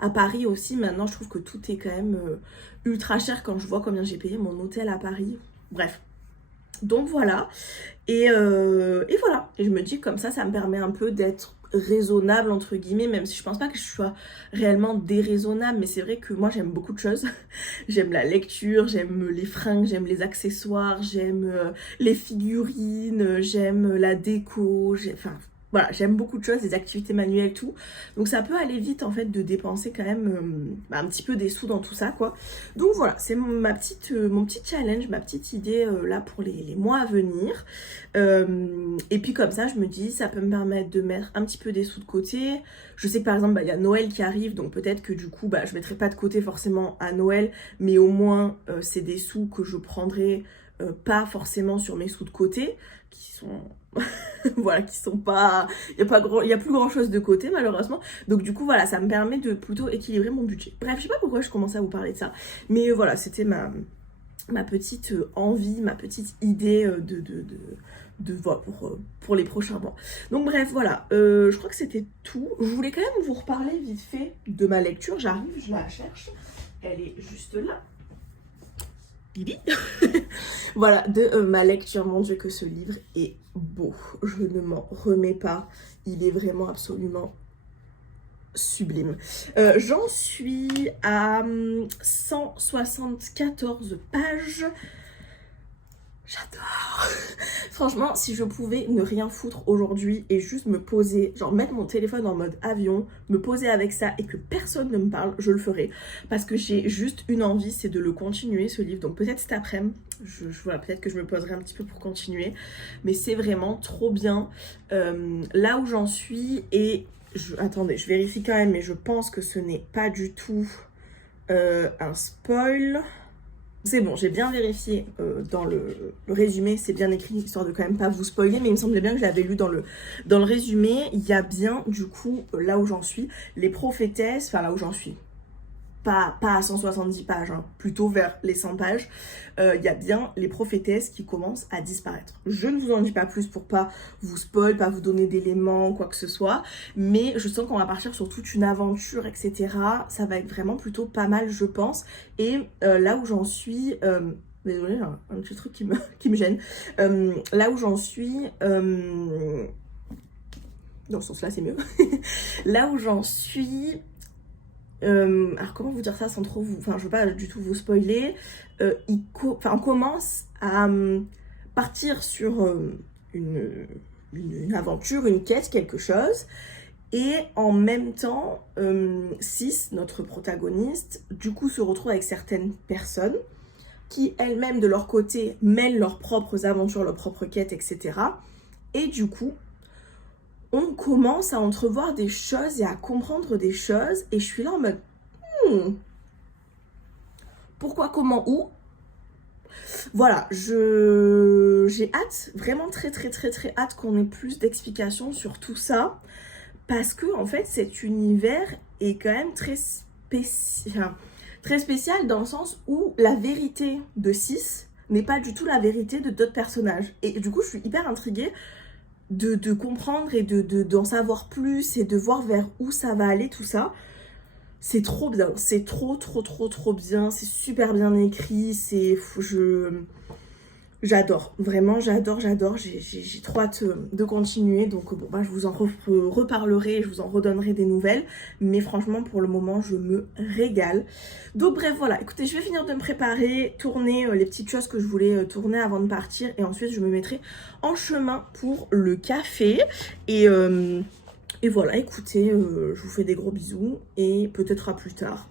à Paris aussi. Maintenant je trouve que tout est quand même ultra cher quand je vois combien j'ai payé mon hôtel à Paris. Bref, donc voilà, et voilà, et je me dis comme ça me permet un peu d'être raisonnable entre guillemets, même si je pense pas que je sois réellement déraisonnable, mais c'est vrai que moi j'aime beaucoup de choses. J'aime la lecture, j'aime les fringues, j'aime les accessoires, j'aime les figurines, j'aime la déco, enfin voilà, j'aime beaucoup de choses, les activités manuelles, tout. Donc ça peut aller vite en fait de dépenser quand même un petit peu des sous dans tout ça quoi. Donc voilà, c'est mon petit challenge, ma petite idée là pour les mois à venir. Et puis comme ça je me dis, ça peut me permettre de mettre un petit peu des sous de côté. Je sais que par exemple il y a Noël qui arrive, donc peut-être que du coup je mettrai pas de côté forcément à Noël, mais au moins c'est des sous que je prendrai pas forcément sur mes sous de côté, qui sont voilà, qui sont pas, il y a plus grand chose de côté malheureusement. Donc du coup voilà, ça me permet de plutôt équilibrer mon budget. Bref, je sais pas pourquoi je commençais à vous parler de ça, mais voilà, c'était ma petite envie, ma petite idée voilà, pour les prochains mois. Donc bref, voilà, je crois que c'était tout. Je voulais quand même vous reparler vite fait de ma lecture. J'arrive, je la cherche, elle est juste là. Voilà, de ma lecture. Mon Dieu, que ce livre est beau. Je ne m'en remets pas. Il est vraiment absolument sublime. J'en suis à 174 pages. J'adore. Franchement, si je pouvais ne rien foutre aujourd'hui et juste me poser, genre mettre mon téléphone en mode avion, me poser avec ça et que personne ne me parle, je le ferais. Parce que j'ai juste une envie, c'est de le continuer ce livre. Donc peut-être cet après-midi, voilà, peut-être que je me poserai un petit peu pour continuer. Mais c'est vraiment trop bien. Là où j'en suis, et attendez, je vérifie quand même, mais je pense que ce n'est pas du tout un spoil. C'est bon, j'ai bien vérifié dans le résumé, c'est bien écrit, histoire de quand même pas vous spoiler, mais il me semblait bien que je l'avais lu dans le résumé. Il y a bien, du coup, là où j'en suis, les prophétesses, enfin là où j'en suis, pas à 170 pages, hein, plutôt vers les 100 pages, il y a bien les prophétesses qui commencent à disparaître. Je ne vous en dis pas plus pour pas vous spoil, pas vous donner d'éléments, quoi que ce soit, mais je sens qu'on va partir sur toute une aventure, etc. Ça va être vraiment plutôt pas mal, je pense. Et là où j'en suis... désolée, j'ai un petit truc qui me gêne. Là où j'en suis... dans ce sens-là, c'est mieux. Là où j'en suis... alors comment vous dire ça sans trop vous... Enfin, je veux pas du tout vous spoiler. On commence à partir sur une aventure, une quête, quelque chose. Et en même temps, Sis, notre protagoniste, du coup se retrouve avec certaines personnes qui elles-mêmes de leur côté mènent leurs propres aventures, leurs propres quêtes, etc. Et du coup, on commence à entrevoir des choses et à comprendre des choses. Et je suis là en mode, pourquoi, comment, où? Voilà, j'ai hâte, vraiment très hâte qu'on ait plus d'explications sur tout ça. Parce que en fait, cet univers est quand même très spécial dans le sens où la vérité de 6 n'est pas du tout la vérité de d'autres personnages. Et du coup, je suis hyper intriguée de comprendre et d'en savoir plus et de voir vers où ça va aller, tout ça. C'est trop bien, c'est trop bien, c'est super bien écrit, j'adore, vraiment j'adore, j'ai trop hâte de continuer, donc bon bah je vous en reparlerai, je vous en redonnerai des nouvelles, mais franchement pour le moment je me régale. Donc bref voilà, écoutez, je vais finir de me préparer, tourner les petites choses que je voulais tourner avant de partir, et ensuite je me mettrai en chemin pour le café, et voilà, écoutez, je vous fais des gros bisous, et peut-être à plus tard.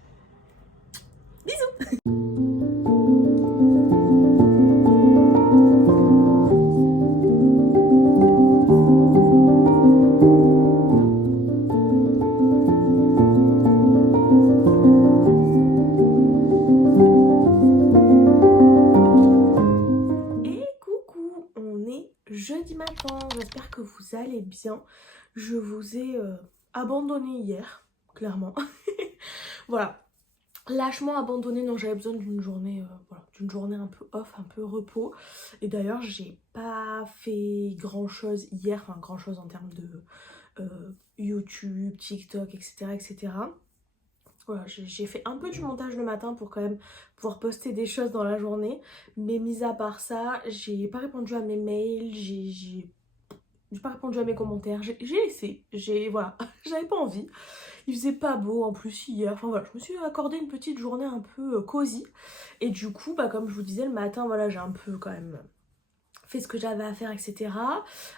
Bisous. Jeudi matin, j'espère que vous allez bien. Je vous ai abandonné hier, clairement. Voilà, lâchement abandonné. Non, j'avais besoin d'une journée, voilà, d'une journée un peu off, un peu repos. Et d'ailleurs, j'ai pas fait grand chose hier, enfin grand chose en termes de YouTube, TikTok, etc., etc. Voilà, j'ai fait un peu du montage le matin pour quand même pouvoir poster des choses dans la journée. Mais mis à part ça, j'ai pas répondu à mes mails, j'ai pas répondu à mes commentaires, j'ai laissé, voilà, j'avais pas envie. Il faisait pas beau en plus hier, enfin voilà, je me suis accordé une petite journée un peu cosy. Et du coup, bah comme je vous disais, le matin, voilà, j'ai un peu quand même fait ce que j'avais à faire, etc.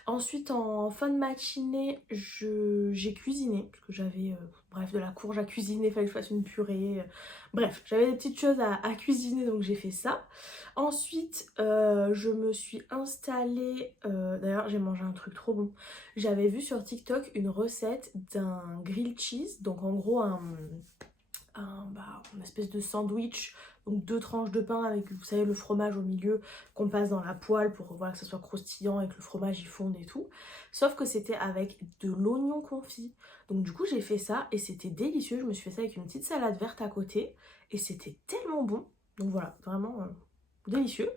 Ensuite, en fin de matinée, j'ai cuisiné, parce que j'avais, bref, de la courge à cuisiner, il fallait que je fasse une purée. Bref, j'avais des petites choses à cuisiner, donc j'ai fait ça. Ensuite, je me suis installée, d'ailleurs j'ai mangé un truc trop bon. J'avais vu sur TikTok une recette d'un grilled cheese, donc en gros une espèce de sandwich, donc 2 tranches de pain avec, vous savez, le fromage au milieu qu'on passe dans la poêle pour voilà, que ça soit croustillant et que le fromage y fonde et tout. Sauf que c'était avec de l'oignon confit. Donc du coup j'ai fait ça et c'était délicieux. Je me suis fait ça avec une petite salade verte à côté et c'était tellement bon. Donc voilà, vraiment délicieux.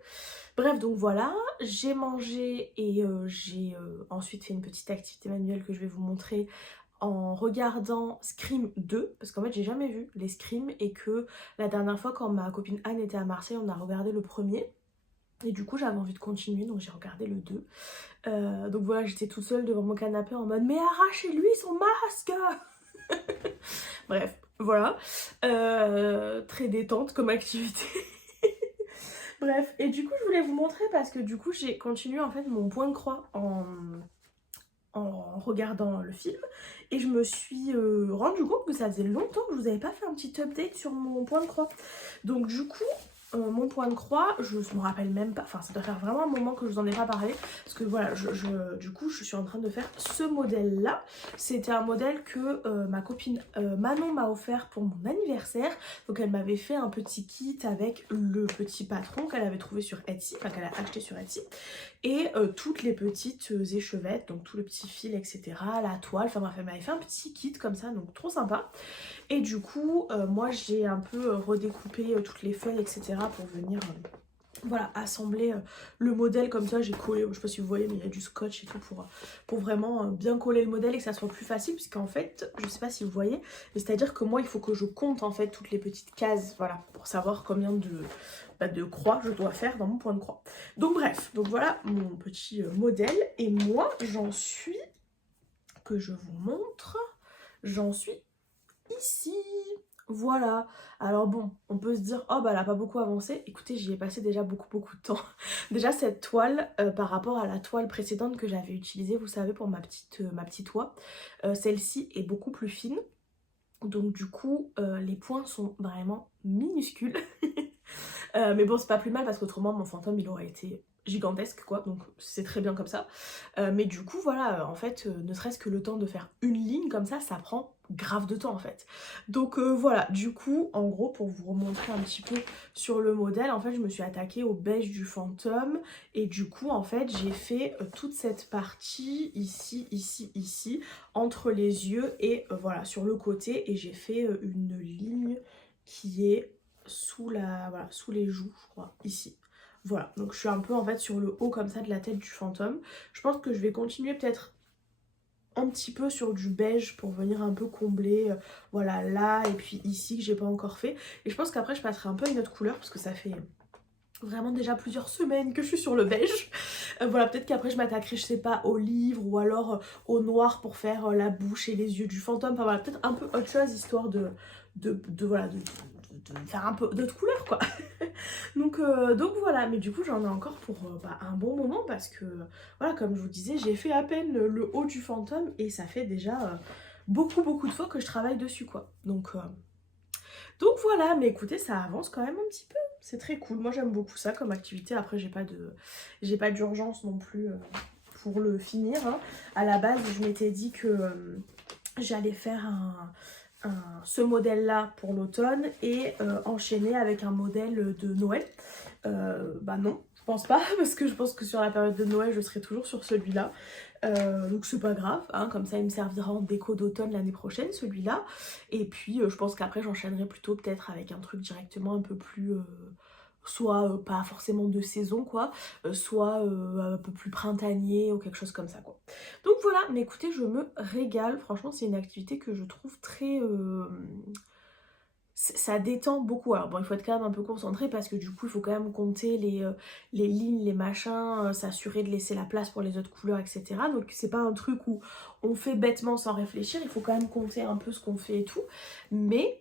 Bref, donc voilà, j'ai mangé et j'ai ensuite fait une petite activité manuelle que je vais vous montrer en regardant Scream 2, parce qu'en fait j'ai jamais vu les Scream, et que la dernière fois quand ma copine Anne était à Marseille, on a regardé le premier. Et du coup j'avais envie de continuer, donc j'ai regardé le 2. Donc voilà, j'étais toute seule devant mon canapé en mode mais arrachez-lui son masque. Bref, voilà. Très détente comme activité. Bref, et du coup je voulais vous montrer parce que du coup j'ai continué en fait mon point de croix en regardant le film, et je me suis rendu compte que ça faisait longtemps que je vous avais pas fait un petit update sur mon point de croix. Donc du coup mon point de croix, je me rappelle même pas, enfin ça doit faire vraiment un moment que je vous en ai pas parlé, parce que voilà, du coup je suis en train de faire ce modèle là. C'était un modèle que ma copine Manon m'a offert pour mon anniversaire. Donc elle m'avait fait un petit kit avec le petit patron qu'elle avait trouvé sur Etsy, enfin qu'elle a acheté sur Etsy, et toutes les petites échevettes, donc tout le petit fil, etc., la toile, enfin bref, elle m'avait fait un petit kit comme ça, donc trop sympa. Et du coup moi j'ai un peu redécoupé toutes les feuilles, etc., pour venir voilà, assembler le modèle comme ça. J'ai collé, je sais pas si vous voyez, mais il y a du scotch et tout pour vraiment bien coller le modèle et que ça soit plus facile, puisqu'en fait, je sais pas si vous voyez, mais c'est à dire que moi il faut que je compte en fait toutes les petites cases, voilà, pour savoir combien de croix je dois faire dans mon point de croix. Donc bref, donc voilà mon petit modèle, et moi j'en suis, que je vous montre, j'en suis ici. Voilà, alors bon, on peut se dire, oh bah elle a pas beaucoup avancé. Écoutez, j'y ai passé déjà beaucoup de temps. Déjà cette toile, par rapport à la toile précédente que j'avais utilisée, vous savez, pour ma petite oie, celle-ci est beaucoup plus fine. Donc du coup, les points sont vraiment minuscules. Mais bon, c'est pas plus mal parce qu'autrement mon fantôme il aurait été gigantesque quoi, donc c'est très bien comme ça. Mais du coup voilà, en fait, ne serait-ce que le temps de faire une ligne comme ça prend grave de temps en fait. Donc voilà, du coup, en gros, pour vous remontrer un petit peu sur le modèle, en fait, je me suis attaquée au beige du fantôme et du coup, en fait, j'ai fait toute cette partie ici, ici, ici, entre les yeux et voilà, sur le côté, et j'ai fait une ligne qui est sous voilà, sous les joues, je crois, ici. Voilà, donc je suis un peu en fait sur le haut comme ça de la tête du fantôme. Je pense que je vais continuer peut-être un petit peu sur du beige pour venir un peu combler, voilà, là et puis ici que j'ai pas encore fait. Et je pense qu'après je passerai un peu à une autre couleur parce que ça fait vraiment déjà plusieurs semaines que je suis sur le beige. Voilà, peut-être qu'après je m'attaquerai, je sais pas, au livre ou alors au noir pour faire la bouche et les yeux du fantôme. Enfin voilà, peut-être un peu autre chose histoire voilà, de faire un peu d'autres couleurs quoi. donc voilà, mais du coup j'en ai encore pour un bon moment parce que voilà, comme je vous disais, j'ai fait à peine le haut du fantôme et ça fait déjà beaucoup de fois que je travaille dessus quoi. Donc voilà, mais écoutez, ça avance quand même un petit peu. C'est très cool. Moi j'aime beaucoup ça comme activité. Après j'ai pas d'urgence non plus pour le finir. Hein. À la base, je m'étais dit que j'allais faire ce modèle-là pour l'automne et enchaîner avec un modèle de Noël. Bah non, je pense pas, parce que je pense que sur la période de Noël, je serai toujours sur celui-là. Donc c'est pas grave, hein, comme ça il me servira en déco d'automne l'année prochaine, celui-là. Et puis je pense qu'après j'enchaînerai plutôt peut-être avec un truc directement un peu plus... soit pas forcément de saison quoi, soit un peu plus printanier ou quelque chose comme ça quoi. Donc voilà, mais écoutez, je me régale, franchement c'est une activité que je trouve très... ça détend beaucoup. Alors bon, il faut être quand même un peu concentré parce que du coup il faut quand même compter les lignes, les machins, s'assurer de laisser la place pour les autres couleurs, etc. Donc c'est pas un truc où on fait bêtement sans réfléchir, il faut quand même compter un peu ce qu'on fait et tout. Mais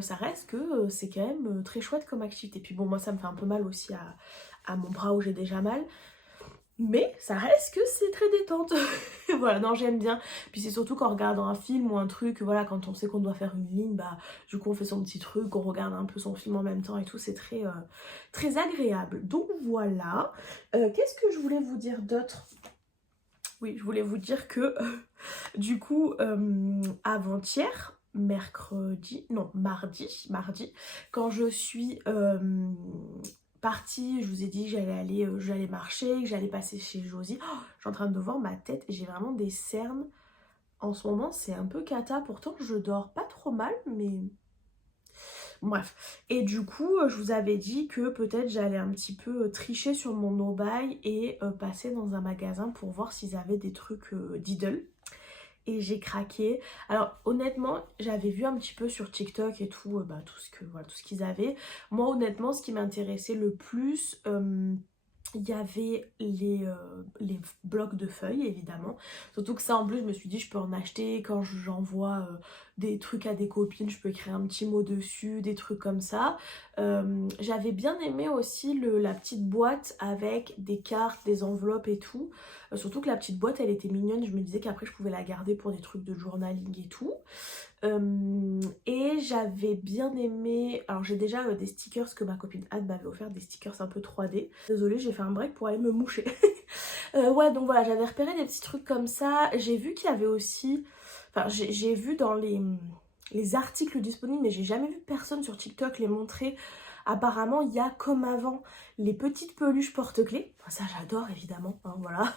ça reste que c'est quand même très chouette comme activité. Puis bon, moi ça me fait un peu mal aussi à mon bras où j'ai déjà mal. Mais ça reste que c'est très détente. Voilà, non, j'aime bien. Puis c'est surtout qu'en regardant un film ou un truc, voilà, quand on sait qu'on doit faire une ligne, bah du coup on fait son petit truc, on regarde un peu son film en même temps et tout, c'est très agréable. Donc voilà. Qu'est-ce que je voulais vous dire d'autre? Oui, je voulais vous dire que du coup, avant-hier, mardi, quand je suis partie, je vous ai dit que j'allais marcher, que j'allais passer chez Josie. Oh, je suis en train de voir ma tête et j'ai vraiment des cernes. En ce moment, c'est un peu cata. Pourtant, je dors pas trop mal, mais... Bref. Et du coup, je vous avais dit que peut-être j'allais un petit peu tricher sur mon no-buy et passer dans un magasin pour voir s'ils avaient des trucs Lidl. Et j'ai craqué. Alors honnêtement, j'avais vu un petit peu sur TikTok et tout, tout ce qu'ils avaient. Moi honnêtement, ce qui m'intéressait le plus, il y avait les blocs de feuilles évidemment. Surtout que ça en plus je me suis dit je peux en acheter quand j'envoie des trucs à des copines, je peux écrire un petit mot dessus, des trucs comme ça. J'avais bien aimé aussi la petite boîte avec des cartes, des enveloppes et tout. Surtout que la petite boîte elle était mignonne, je me disais qu'après je pouvais la garder pour des trucs de journaling et tout. Et j'avais bien aimé, alors j'ai déjà des stickers que ma copine Anne m'avait offert, des stickers un peu 3D. Désolée, j'ai fait un break pour aller me moucher. Ouais, donc voilà, j'avais repéré des petits trucs comme ça. J'ai vu qu'il y avait aussi, enfin j'ai vu dans les articles disponibles, mais j'ai jamais vu personne sur TikTok les montrer. Apparemment, il y a comme avant les petites peluches porte-clés. Enfin, ça, j'adore évidemment. Hein, voilà.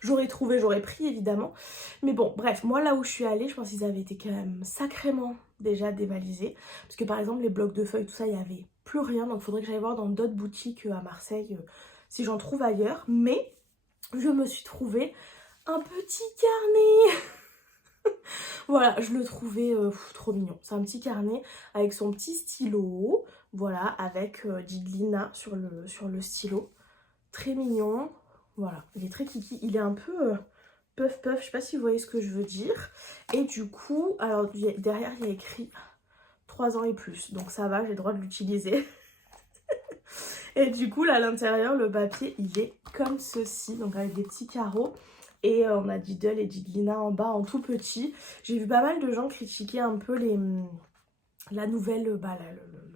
J'aurais trouvé, j'aurais pris évidemment. Mais bon, bref, moi là où je suis allée, je pense qu'ils avaient été quand même sacrément déjà dévalisés. Parce que par exemple, les blocs de feuilles, tout ça, il n'y avait plus rien. Donc, il faudrait que j'aille voir dans d'autres boutiques à Marseille si j'en trouve ailleurs. Mais je me suis trouvé un petit carnet. Voilà, je le trouvais trop mignon. C'est un petit carnet avec son petit stylo, voilà, avec Didlina sur le stylo. Très mignon, voilà, il est très kiki. Il est un peu puff puff, je sais pas si vous voyez ce que je veux dire. Et du coup, alors derrière il y a écrit 3 ans et plus, donc ça va, j'ai le droit de l'utiliser. Et du coup là à l'intérieur le papier il est comme ceci, donc avec des petits carreaux. Et on a Diddle et Didlina en bas en tout petit. J'ai vu pas mal de gens critiquer un peu la nouvelle,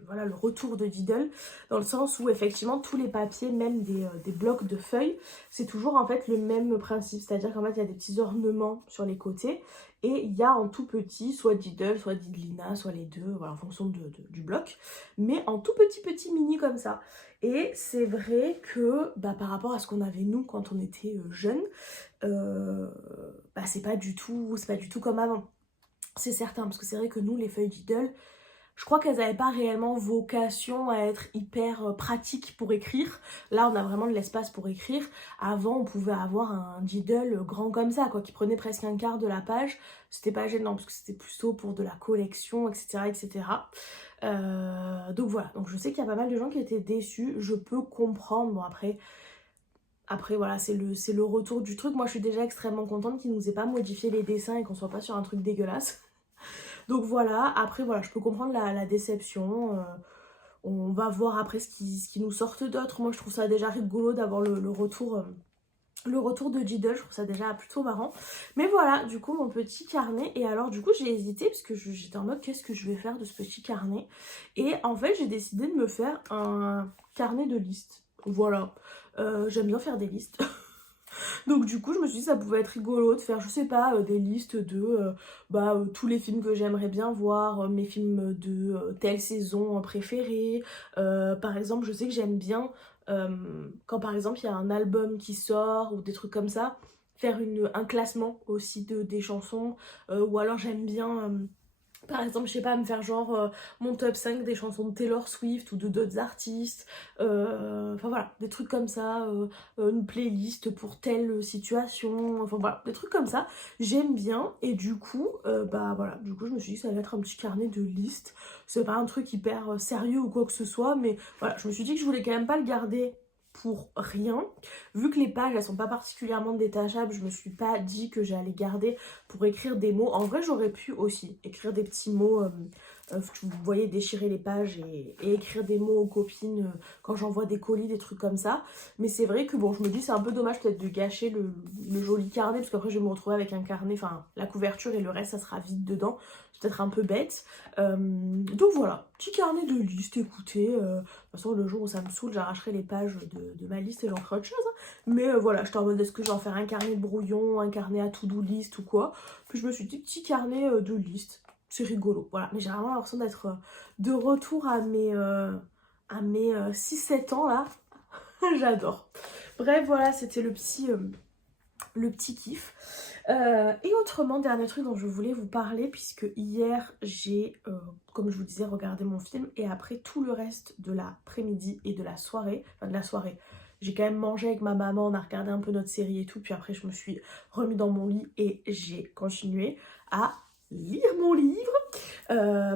voilà, le retour de Diddle, dans le sens où effectivement tous les papiers, même des blocs de feuilles, c'est toujours en fait le même principe, c'est-à-dire qu'en fait il y a des petits ornements sur les côtés et il y a en tout petit soit Diddle, soit Didlina, soit les deux, voilà, en fonction du bloc, mais en tout petit mini comme ça. Et c'est vrai que par rapport à ce qu'on avait nous quand on était jeunes, c'est pas du tout comme avant. C'est certain, parce que c'est vrai que nous, les feuilles Diddle, je crois qu'elles n'avaient pas réellement vocation à être hyper pratiques pour écrire. Là, on a vraiment de l'espace pour écrire. Avant, on pouvait avoir un Diddle grand comme ça, quoi, qui prenait presque un quart de la page. C'était pas gênant, parce que c'était plutôt pour de la collection, etc. etc. Donc voilà, donc je sais qu'il y a pas mal de gens qui étaient déçus. Je peux comprendre, bon après voilà, c'est le retour du truc. Moi, je suis déjà extrêmement contente qu'ils nous aient pas modifié les dessins et qu'on soit pas sur un truc dégueulasse. Donc voilà, après voilà, je peux comprendre la déception. On va voir après ce qui nous sortent d'autres. Moi je trouve ça déjà rigolo d'avoir le retour de Diddle, je trouve ça déjà plutôt marrant. Mais voilà, du coup mon petit carnet. Et alors du coup j'ai hésité parce que j'étais en mode qu'est-ce que je vais faire de ce petit carnet. Et en fait j'ai décidé de me faire un carnet de listes. Voilà, j'aime bien faire des listes. Donc du coup je me suis dit ça pouvait être rigolo de faire je sais pas des listes de tous les films que j'aimerais bien voir, mes films de telle saison préférés. Par exemple je sais que j'aime bien quand par exemple il y a un album qui sort ou des trucs comme ça, faire un classement aussi des chansons, ou alors j'aime bien par exemple, je sais pas, me faire genre mon top 5 des chansons de Taylor Swift ou de d'autres artistes. Enfin voilà, des trucs comme ça, une playlist pour telle situation, enfin voilà, des trucs comme ça. J'aime bien et du coup, voilà, du coup je me suis dit que ça allait être un petit carnet de listes. C'est pas un truc hyper sérieux ou quoi que ce soit, mais voilà, je me suis dit que je voulais quand même pas le garder pour rien. Vu que les pages elles sont pas particulièrement détachables, je me suis pas dit que j'allais garder pour écrire des mots. En vrai j'aurais pu aussi écrire des petits mots, vous voyez, déchirer les pages et écrire des mots aux copines quand j'envoie des colis, des trucs comme ça. Mais c'est vrai que bon, je me dis c'est un peu dommage peut-être de gâcher le joli carnet, parce qu'après je vais me retrouver avec un carnet, enfin la couverture et le reste ça sera vide dedans. C'est peut-être un peu bête. Donc voilà, petit carnet de liste, écoutez. De toute façon le jour où ça me saoule j'arracherai les pages de ma liste et j'en ferai autre chose. Hein. Mais voilà, je t'en mode est-ce que je vais en faire un carnet de brouillon, un carnet à to-do list ou quoi. Puis je me suis dit petit carnet de liste, c'est rigolo. Voilà, mais j'ai vraiment l'impression d'être de retour à mes 6-7 ans là. J'adore. Bref, voilà, c'était le petit kiff. Et autrement, dernier truc dont je voulais vous parler, puisque hier j'ai, comme je vous disais, regardé mon film et après tout le reste de l'après-midi et de la soirée, enfin de la soirée, j'ai quand même mangé avec ma maman, on a regardé un peu notre série et tout, puis après je me suis remis dans mon lit et j'ai continué à lire mon livre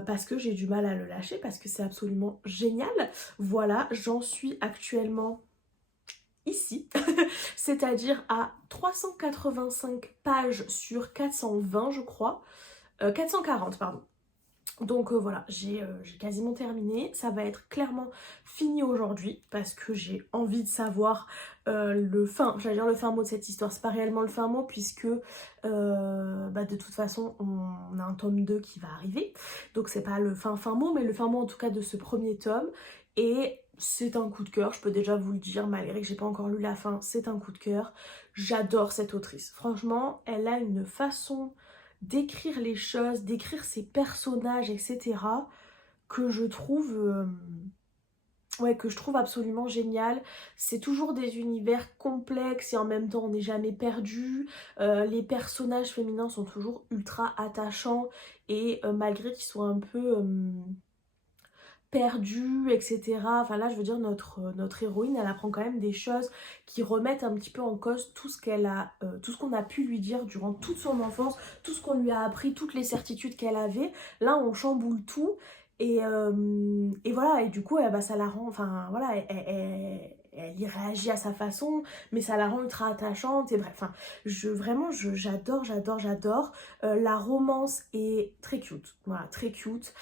parce que j'ai du mal à le lâcher, parce que c'est absolument génial. Voilà, j'en suis actuellement ici, c'est-à-dire à 385 pages sur 420 je crois, 440 pardon. Donc voilà, j'ai quasiment terminé, ça va être clairement fini aujourd'hui parce que j'ai envie de savoir j'allais dire le fin mot de cette histoire, c'est pas réellement le fin mot puisque de toute façon on a un tome 2 qui va arriver, donc c'est pas le fin mot mais le fin mot en tout cas de ce premier tome et c'est un coup de cœur, je peux déjà vous le dire malgré que j'ai pas encore lu la fin, c'est un coup de cœur, j'adore cette autrice, franchement elle a une façon d'écrire les choses, d'écrire ses personnages, etc. que je trouve, que je trouve absolument génial. C'est toujours des univers complexes et en même temps on n'est jamais perdu. Les personnages féminins sont toujours ultra attachants et malgré qu'ils soient un peu perdue, etc. Enfin là, je veux dire, notre héroïne, elle apprend quand même des choses qui remettent un petit peu en cause tout ce qu'elle a, tout ce qu'on a pu lui dire durant toute son enfance, tout ce qu'on lui a appris, toutes les certitudes qu'elle avait. Là, on chamboule tout et voilà. Et du coup, ça la rend, enfin voilà, elle y réagit à sa façon, mais ça la rend ultra attachante et bref, enfin, j'adore. La romance est très cute, voilà, très cute.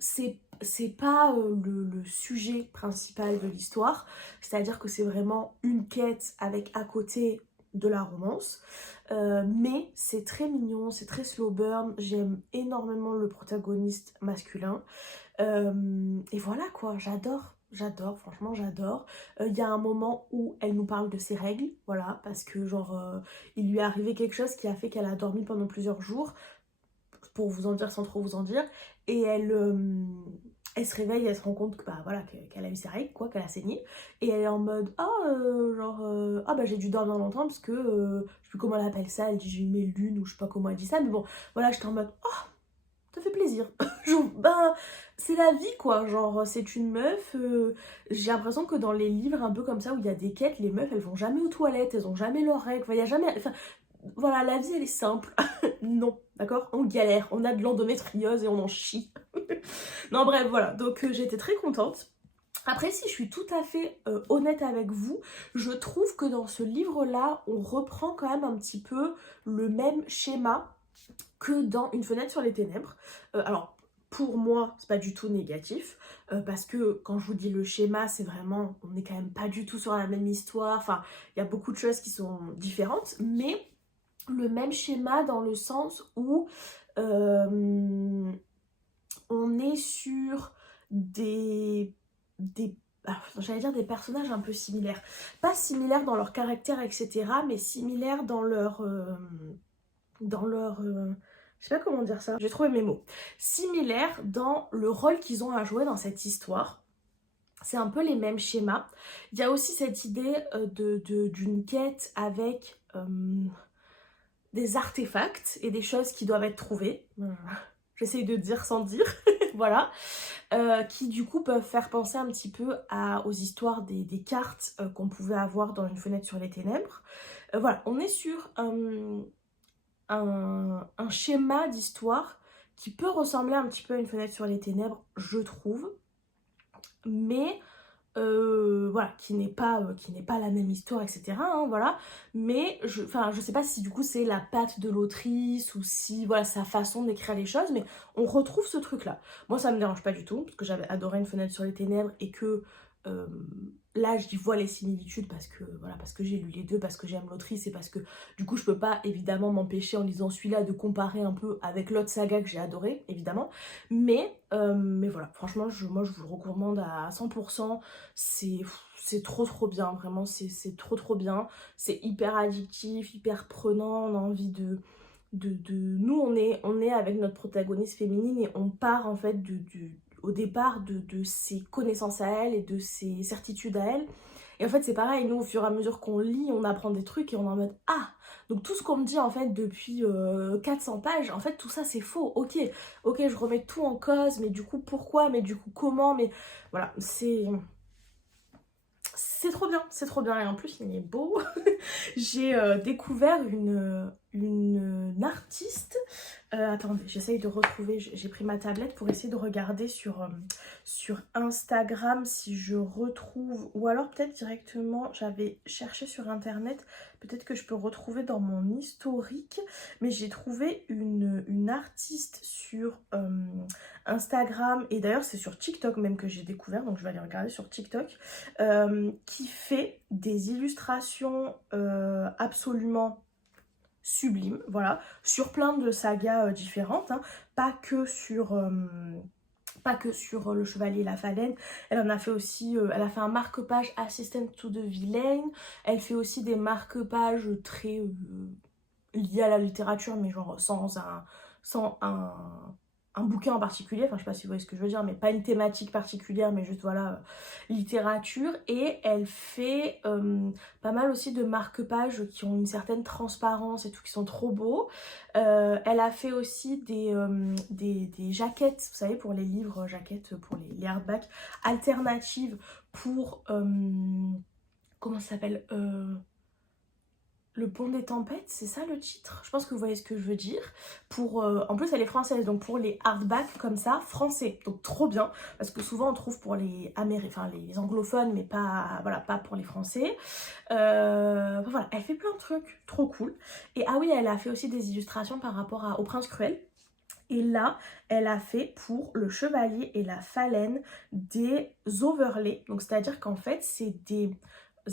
C'est pas le sujet principal de l'histoire, c'est-à-dire que c'est vraiment une quête avec à côté de la romance. Mais c'est très mignon, c'est très slow burn, j'aime énormément le protagoniste masculin. Et voilà quoi, j'adore, franchement j'adore. Il y a un moment où elle nous parle de ses règles, voilà, parce que genre il lui est arrivé quelque chose qui a fait qu'elle a dormi pendant plusieurs jours, pour vous en dire sans trop vous en dire, et elle se réveille, elle se rend compte que bah voilà qu'elle a eu ses règles quoi, qu'elle a saigné, et elle est en mode ah bah j'ai dû dormir longtemps parce que je sais plus comment elle appelle ça, elle dit j'ai eu mes lunes ou je sais pas comment elle dit ça, mais bon voilà, j'étais en mode oh ça fait plaisir. Genre, ben, c'est la vie quoi, genre c'est une meuf, j'ai l'impression que dans les livres un peu comme ça où il y a des quêtes, les meufs elles vont jamais aux toilettes, elles ont jamais leurs règles, enfin, il y a jamais, enfin voilà, la vie elle est simple. Non, d'accord, on galère, on a de l'endométriose et on en chie. Non bref voilà, donc j'ai été très contente. Après, si je suis tout à fait honnête avec vous, je trouve que dans ce livre-là, on reprend quand même un petit peu le même schéma que dans Une fenêtre sur les ténèbres. Alors, pour moi, c'est pas du tout négatif, parce que quand je vous dis le schéma, c'est vraiment, on n'est quand même pas du tout sur la même histoire, enfin, il y a beaucoup de choses qui sont différentes, mais le même schéma dans le sens où on est sur des j'allais dire des personnages un peu similaires. Pas similaires dans leur caractère, etc., mais similaires dans leur je sais pas comment dire ça, j'ai trouvé mes mots. Similaires dans le rôle qu'ils ont à jouer dans cette histoire. C'est un peu les mêmes schémas. Il y a aussi cette idée d'une quête avec des artefacts et des choses qui doivent être trouvées. J'essaye de dire sans dire, voilà. Qui du coup peuvent faire penser un petit peu aux histoires des cartes qu'on pouvait avoir dans Une fenêtre sur les ténèbres. Voilà, on est sur un schéma d'histoire qui peut ressembler un petit peu à Une fenêtre sur les ténèbres, je trouve, mais voilà, qui n'est pas la même histoire, etc. Hein, voilà, mais je sais pas si du coup c'est la patte de l'autrice ou si voilà sa façon d'écrire les choses, mais on retrouve ce truc-là. Moi, ça me dérange pas du tout parce que j'avais adoré Une fenêtre sur les ténèbres et que là j'y vois les similitudes parce que voilà, parce que j'ai lu les deux, parce que j'aime l'autrice et parce que du coup je peux pas évidemment m'empêcher en lisant celui-là de comparer un peu avec l'autre saga que j'ai adoré évidemment, mais voilà, franchement moi je vous le recommande à 100%. C'est trop bien, vraiment c'est trop bien, c'est hyper addictif, hyper prenant, on a envie de nous on est avec notre protagoniste féminine et on part en fait au départ de ses connaissances à elle et de ses certitudes à elle. Et en fait c'est pareil, nous au fur et à mesure qu'on lit, on apprend des trucs et on est en mode ah, donc tout ce qu'on me dit en fait depuis 400 pages, en fait tout ça c'est faux, ok, je remets tout en cause, mais du coup pourquoi, mais du coup comment, mais voilà, c'est trop bien et en plus il est beau. J'ai découvert une artiste. Attendez, j'essaye de retrouver, j'ai pris ma tablette pour essayer de regarder sur Instagram si je retrouve, ou alors peut-être directement, j'avais cherché sur internet, peut-être que je peux retrouver dans mon historique, mais j'ai trouvé une artiste sur Instagram, et d'ailleurs c'est sur TikTok même que j'ai découvert, donc je vais aller regarder sur TikTok, qui fait des illustrations absolument sublimes, voilà, sur plein de sagas différentes, hein, pas que sur le Chevalier et la Phalène. Elle en a fait aussi, elle a fait un marque-page Assistant to the Villain, elle fait aussi des marque-pages très liés à la littérature, mais genre sans un bouquin en particulier, enfin je sais pas si vous voyez ce que je veux dire, mais pas une thématique particulière, mais juste voilà, littérature. Et elle fait pas mal aussi de marque-pages qui ont une certaine transparence et tout, qui sont trop beaux. Elle a fait aussi des jaquettes, vous savez, pour les livres, jaquettes pour les hardbacks, alternatives pour, comment ça s'appelle, Le Pont des Tempêtes, c'est ça le titre? Je pense que vous voyez ce que je veux dire. Pour, en plus elle est française, donc pour les hardbacks comme ça, français. Donc trop bien, parce que souvent on trouve pour les les anglophones, mais pas, voilà, pas pour les français. Voilà, elle fait plein de trucs, trop cool. Et ah oui, elle a fait aussi des illustrations par rapport au Prince Cruel. Et là, elle a fait pour le Chevalier et la Phalène des overlays. Donc c'est-à-dire qu'en fait, c'est des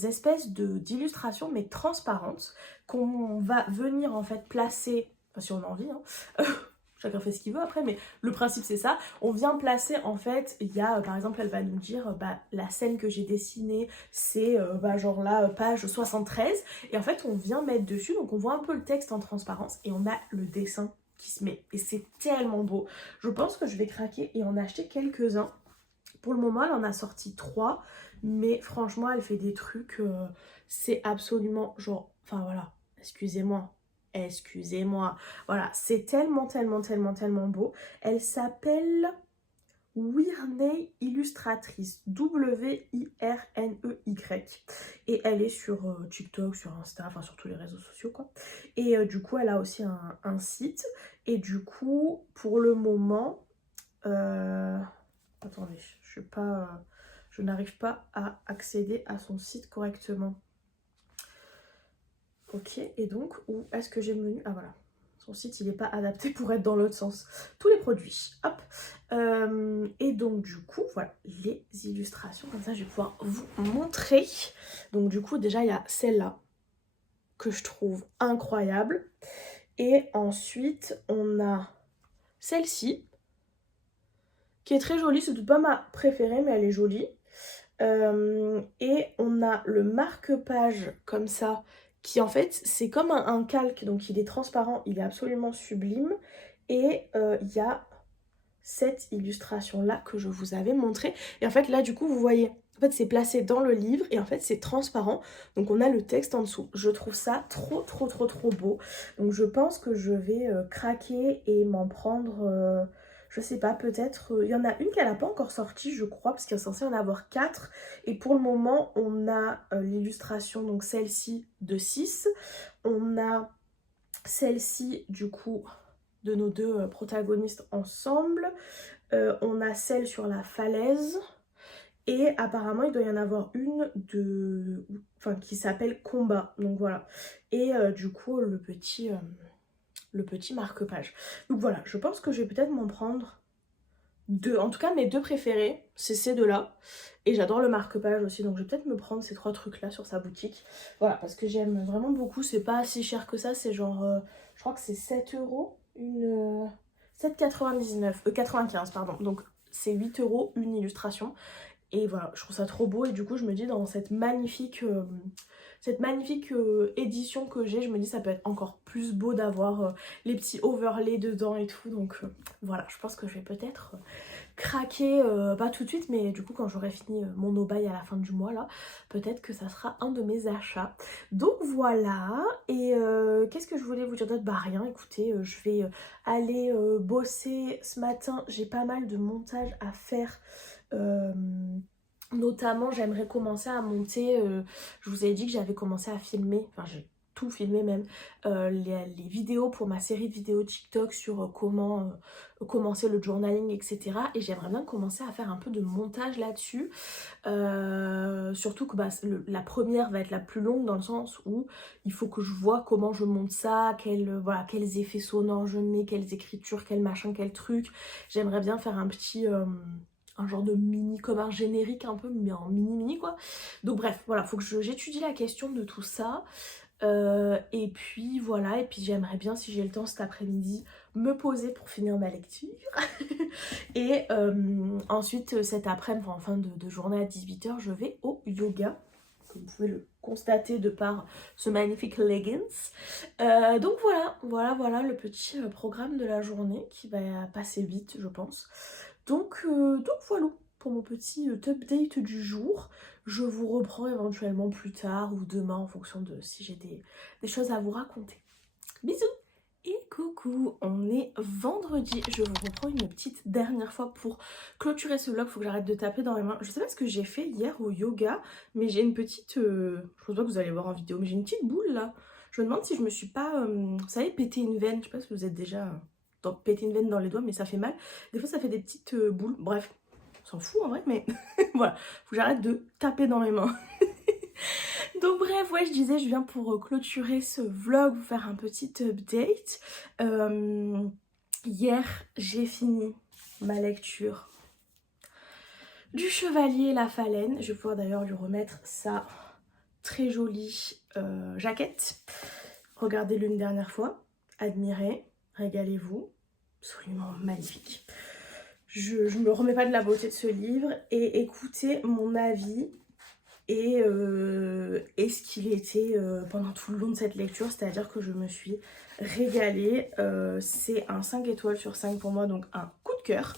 espèces d'illustrations mais transparentes qu'on va venir en fait placer, enfin si on a envie, hein, chacun fait ce qu'il veut après, mais le principe c'est ça, on vient placer en fait, il y a par exemple elle va nous dire la scène que j'ai dessinée c'est genre là page 73 et en fait on vient mettre dessus, donc on voit un peu le texte en transparence et on a le dessin qui se met et c'est tellement beau. Je pense que je vais craquer et en acheter quelques-uns. Pour le moment elle en a sorti 3 mais franchement elle fait des trucs, c'est absolument genre, enfin voilà, excusez-moi, voilà, c'est tellement, tellement, tellement, tellement beau. Elle s'appelle Wirney Illustratrice, W-I-R-N-E-Y. Et elle est sur TikTok, sur Insta, enfin sur tous les réseaux sociaux quoi. Et du coup, elle a aussi un site. Et du coup, pour le moment, attendez, je n'arrive pas à accéder à son site correctement. Ok, et donc, où est-ce que j'ai le menu? Ah voilà, son site il n'est pas adapté pour être dans l'autre sens. Tous les produits, hop. Et donc du coup, voilà, les illustrations, comme ça je vais pouvoir vous montrer. Donc du coup, déjà il y a celle-là, que je trouve incroyable. Et ensuite, on a celle-ci, qui est très jolie, c'est pas ma préférée, mais elle est jolie. Et on a le marque-page comme ça, qui en fait c'est comme un calque, donc il est transparent, il est absolument sublime. Et il y a cette illustration là que je vous avais montrée. Et en fait là du coup vous voyez, en fait c'est placé dans le livre et en fait c'est transparent. Donc on a le texte en dessous. Je trouve ça trop trop trop trop beau. Donc je pense que je vais craquer et m'en prendre... je sais pas, peut-être... Il y en a une qu'elle n'a pas encore sortie, je crois, parce qu'il est censé en avoir 4. Et pour le moment, on a l'illustration, donc celle-ci de 6. On a celle-ci, du coup, de nos deux protagonistes ensemble. On a celle sur la falaise. Et apparemment, il doit y en avoir une qui s'appelle Combat. Donc voilà. Et du coup, le petit marque-page. Donc voilà, je pense que je vais peut-être m'en prendre 2. En tout cas, mes 2 préférés, c'est ces 2-là. Et j'adore le marque-page aussi, donc je vais peut-être me prendre ces 3 trucs-là sur sa boutique. Voilà, parce que j'aime vraiment beaucoup. C'est pas si cher que ça, c'est genre... je crois que c'est 7 euros, 7,99, 95 pardon. Donc c'est 8 euros une illustration. Et voilà, je trouve ça trop beau et du coup je me dis dans cette magnifique édition que j'ai, je me dis ça peut être encore plus beau d'avoir les petits overlays dedans et tout. Donc voilà, je pense que je vais peut-être craquer, pas tout de suite, mais du coup quand j'aurai fini mon no-buy à la fin du mois là, peut-être que ça sera un de mes achats. Donc voilà, et qu'est-ce que je voulais vous dire d'autre? Bah rien, écoutez, je vais aller bosser ce matin, j'ai pas mal de montage à faire. Notamment j'aimerais commencer à monter, je vous avais dit que j'avais commencé à filmer, enfin j'ai tout filmé même, les vidéos pour ma série de vidéos TikTok sur comment commencer le journaling, etc. Et j'aimerais bien commencer à faire un peu de montage là-dessus, surtout que la première va être la plus longue dans le sens où il faut que je vois comment je monte ça, quels effets sonores je mets, quelles écritures, quel machin, quel truc. J'aimerais bien faire un petit... un genre de mini, comme un générique un peu, mais en mini quoi. Donc bref, voilà, faut que j'étudie la question de tout ça. Et puis voilà, et puis j'aimerais bien, si j'ai le temps cet après-midi, me poser pour finir ma lecture. Et ensuite, cet après-midi, en fin de journée à 18 h, je vais au yoga. Comme vous pouvez le constater de par ce magnifique leggings. Donc voilà le petit programme de la journée qui va passer vite, je pense. Donc voilà pour mon petit update du jour. Je vous reprends éventuellement plus tard ou demain en fonction de si j'ai des choses à vous raconter. Bisous! Et coucou, on est vendredi. Je vous reprends une petite dernière fois pour clôturer ce vlog. Faut que j'arrête de taper dans les mains. Je sais pas ce que j'ai fait hier au yoga, mais j'ai une petite... je pense pas que vous allez voir en vidéo, mais j'ai une petite boule là. Je me demande si je me suis pas... vous savez, pété une veine. Je sais pas si vous êtes déjà... péter une veine dans les doigts, mais ça fait mal. Des fois ça fait des petites boules. Bref, on s'en fout en vrai, mais voilà. Faut que j'arrête de taper dans les mains. Donc bref, ouais, je disais, je viens pour clôturer ce vlog, vous faire un petit update. Hier, j'ai fini ma lecture du Chevalier La Phalène. Je vais pouvoir d'ailleurs lui remettre sa très jolie jaquette. Regardez-le une dernière fois, admirez, régalez-vous, absolument magnifique. Je me remets pas de la beauté de ce livre et écoutez mon avis et ce qu'il était pendant tout le long de cette lecture, c'est-à-dire que je me suis régalée. C'est un 5 étoiles sur 5 pour moi, donc un coup de cœur.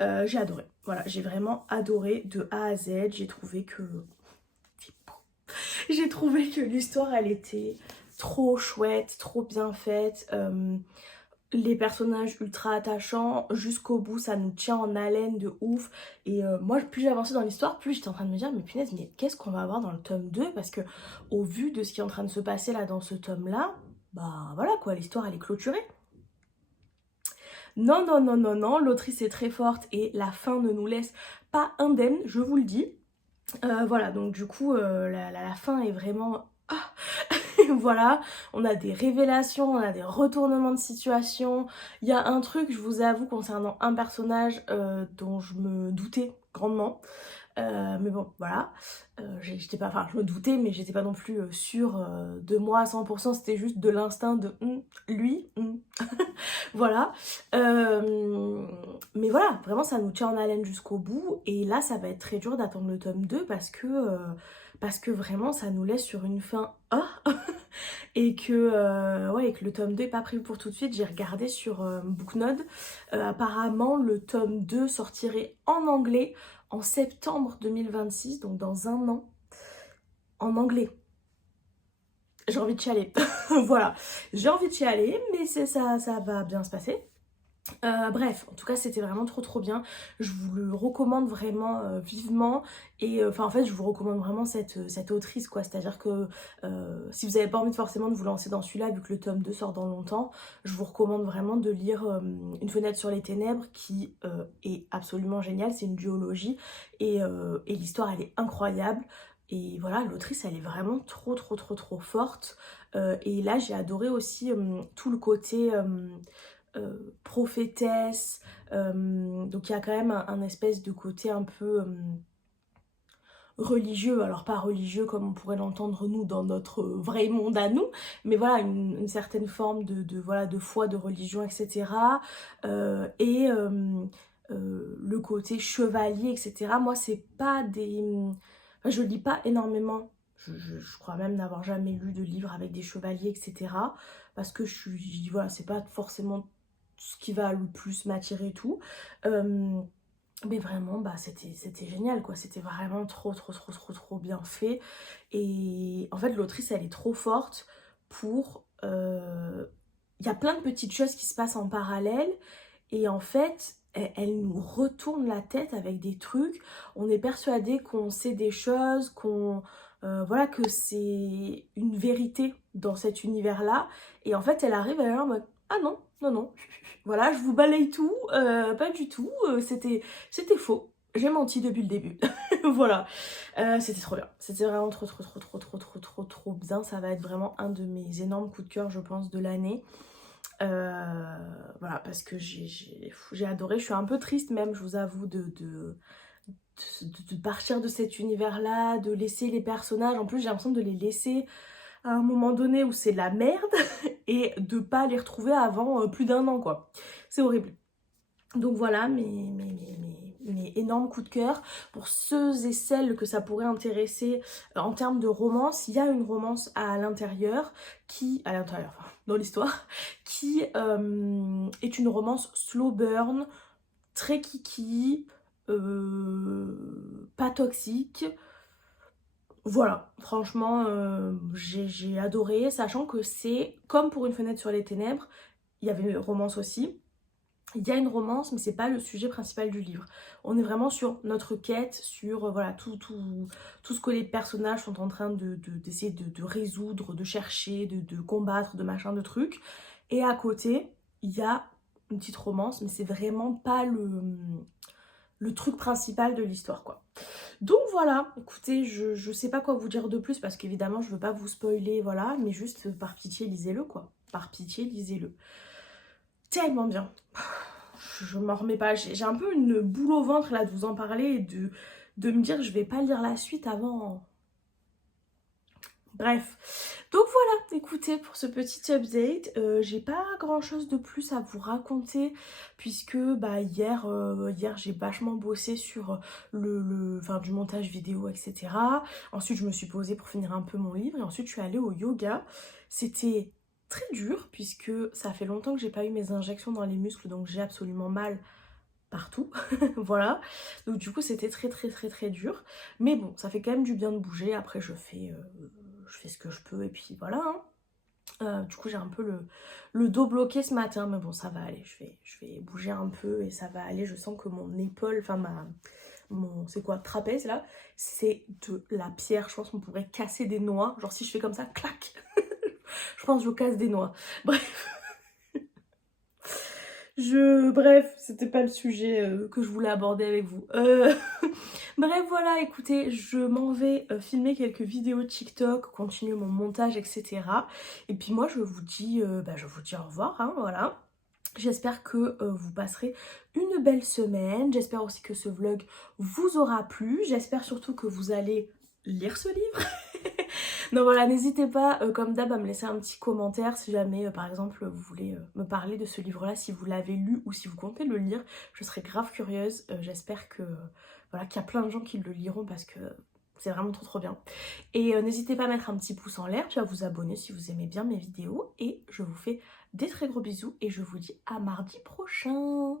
J'ai adoré, voilà, j'ai vraiment adoré de A à Z. J'ai trouvé que l'histoire elle était trop chouette, trop bien faite. Les personnages ultra attachants, jusqu'au bout ça nous tient en haleine de ouf. Et moi plus j'avançais dans l'histoire, plus j'étais en train de me dire mais punaise, mais qu'est-ce qu'on va avoir dans le tome 2? Parce que au vu de ce qui est en train de se passer là dans ce tome là, bah voilà quoi, l'histoire elle est clôturée. Non non non non non, l'autrice est très forte et la fin ne nous laisse pas indemne, je vous le dis. Voilà, donc du coup la fin est vraiment... Ah voilà, on a des révélations, on a des retournements de situation. Il y a un truc, je vous avoue, concernant un personnage dont je me doutais grandement. Mais bon, voilà. J'étais pas, enfin, je me doutais, mais j'étais pas non plus sûre de moi à 100%. C'était juste de l'instinct de lui. Voilà. Mais voilà, vraiment, ça nous tient en haleine jusqu'au bout. Et là, ça va être très dur d'attendre le tome 2 parce que vraiment, ça nous laisse sur une fin... Ah et que, ouais, et que le tome 2 est pas prévu pour tout de suite. J'ai regardé sur Booknode. Apparemment, le tome 2 sortirait en anglais en septembre 2026, donc dans un an, en anglais. J'ai envie de chialer. Voilà, j'ai envie de chialer, mais ça va bien se passer. Bref, en tout cas c'était vraiment trop bien. Je vous le recommande vraiment vivement. Et enfin en fait je vous recommande vraiment cette autrice quoi. C'est-à-dire que si vous n'avez pas envie forcément de vous lancer dans celui-là vu que le tome 2 sort dans longtemps, je vous recommande vraiment de lire Une fenêtre sur les ténèbres qui est absolument géniale. C'est une duologie et l'histoire elle est incroyable. Et voilà, l'autrice elle est vraiment trop forte. Et là j'ai adoré aussi tout le côté... prophétesse, donc il y a quand même un espèce de côté un peu religieux, alors pas religieux comme on pourrait l'entendre nous dans notre vrai monde à nous, mais voilà une certaine forme voilà, de foi, de religion, etc. Le côté chevalier, etc. Moi c'est pas des... Enfin, je lis pas énormément. Je crois même n'avoir jamais lu de livre avec des chevaliers, etc. Parce que voilà, c'est pas forcément ce qui va le plus m'attirer et tout. Mais vraiment, bah, c'était génial, quoi. C'était vraiment trop bien fait. Et en fait, l'autrice, elle est trop forte pour... Il y a plein de petites choses qui se passent en parallèle. Et en fait, elle nous retourne la tête avec des trucs. On est persuadé qu'on sait des choses, voilà, que c'est une vérité dans cet univers-là. Et en fait, elle arrive, elle est en mode « Ah non, non, non, voilà, je vous balaye tout, pas du tout, c'était faux. J'ai menti depuis le début. » Voilà, c'était trop bien. C'était vraiment trop bien. Ça va être vraiment un de mes énormes coups de cœur, je pense, de l'année. Voilà, parce que j'ai adoré. Je suis un peu triste même, je vous avoue, de partir de cet univers-là, de laisser les personnages. En plus, j'ai l'impression de les laisser à un moment donné où c'est de la merde et de pas les retrouver avant plus d'un an, quoi. C'est horrible. Donc voilà, mes énormes coups de cœur. Pour ceux et celles que ça pourrait intéresser en termes de romance, il y a une romance à l'intérieur, dans l'histoire, qui est une romance slow burn, très kiki, pas toxique. Voilà, franchement, j'ai adoré, sachant que c'est comme pour Une fenêtre sur les ténèbres, il y avait une romance aussi. Il y a une romance, mais c'est pas le sujet principal du livre. On est vraiment sur notre quête, sur voilà, tout ce que les personnages sont en train d'essayer de résoudre, de chercher, de combattre, de machin, de trucs. Et à côté, il y a une petite romance, mais c'est vraiment pas le truc principal de l'histoire, quoi. Donc voilà, écoutez, je sais pas quoi vous dire de plus, parce qu'évidemment, je veux pas vous spoiler, voilà, mais juste par pitié, lisez-le, quoi. Par pitié, lisez-le. Tellement bien. Je m'en remets pas. J'ai un peu une boule au ventre là de vous en parler et de me dire je vais pas lire la suite avant Bref, donc voilà, écoutez, pour ce petit update, j'ai pas grand chose de plus à vous raconter puisque bah hier j'ai vachement bossé sur enfin, du montage vidéo, etc. Ensuite je me suis posée pour finir un peu mon livre et ensuite je suis allée au yoga. C'était très dur puisque ça fait longtemps que j'ai pas eu mes injections dans les muscles, donc j'ai absolument mal partout. Voilà, donc du coup c'était très dur, mais bon, ça fait quand même du bien de bouger. Après je fais ce que je peux et puis voilà, hein. Du coup j'ai un peu le dos bloqué ce matin, mais bon ça va aller, je vais bouger un peu et ça va aller. Je sens que mon épaule, enfin mon, c'est quoi, trapèze là, c'est de la pierre. Je pense qu'on pourrait casser des noix, genre si je fais comme ça, clac. Je pense que je casse des noix. Bref, bref, c'était pas le sujet que je voulais aborder avec vous. Bref, voilà, écoutez, je m'en vais filmer quelques vidéos TikTok, continuer mon montage, etc. Et puis moi, je vous dis au revoir, hein, voilà. J'espère que vous passerez une belle semaine. J'espère aussi que ce vlog vous aura plu. J'espère surtout que vous allez lire ce livre. Donc voilà, n'hésitez pas, comme d'hab, à me laisser un petit commentaire si jamais, par exemple, vous voulez me parler de ce livre-là, si vous l'avez lu ou si vous comptez le lire. Je serais grave curieuse. J'espère que voilà, qu'il y a plein de gens qui le liront parce que c'est vraiment trop bien. Et n'hésitez pas à mettre un petit pouce en l'air, puis à vous abonner si vous aimez bien mes vidéos. Et je vous fais des très gros bisous et je vous dis à mardi prochain.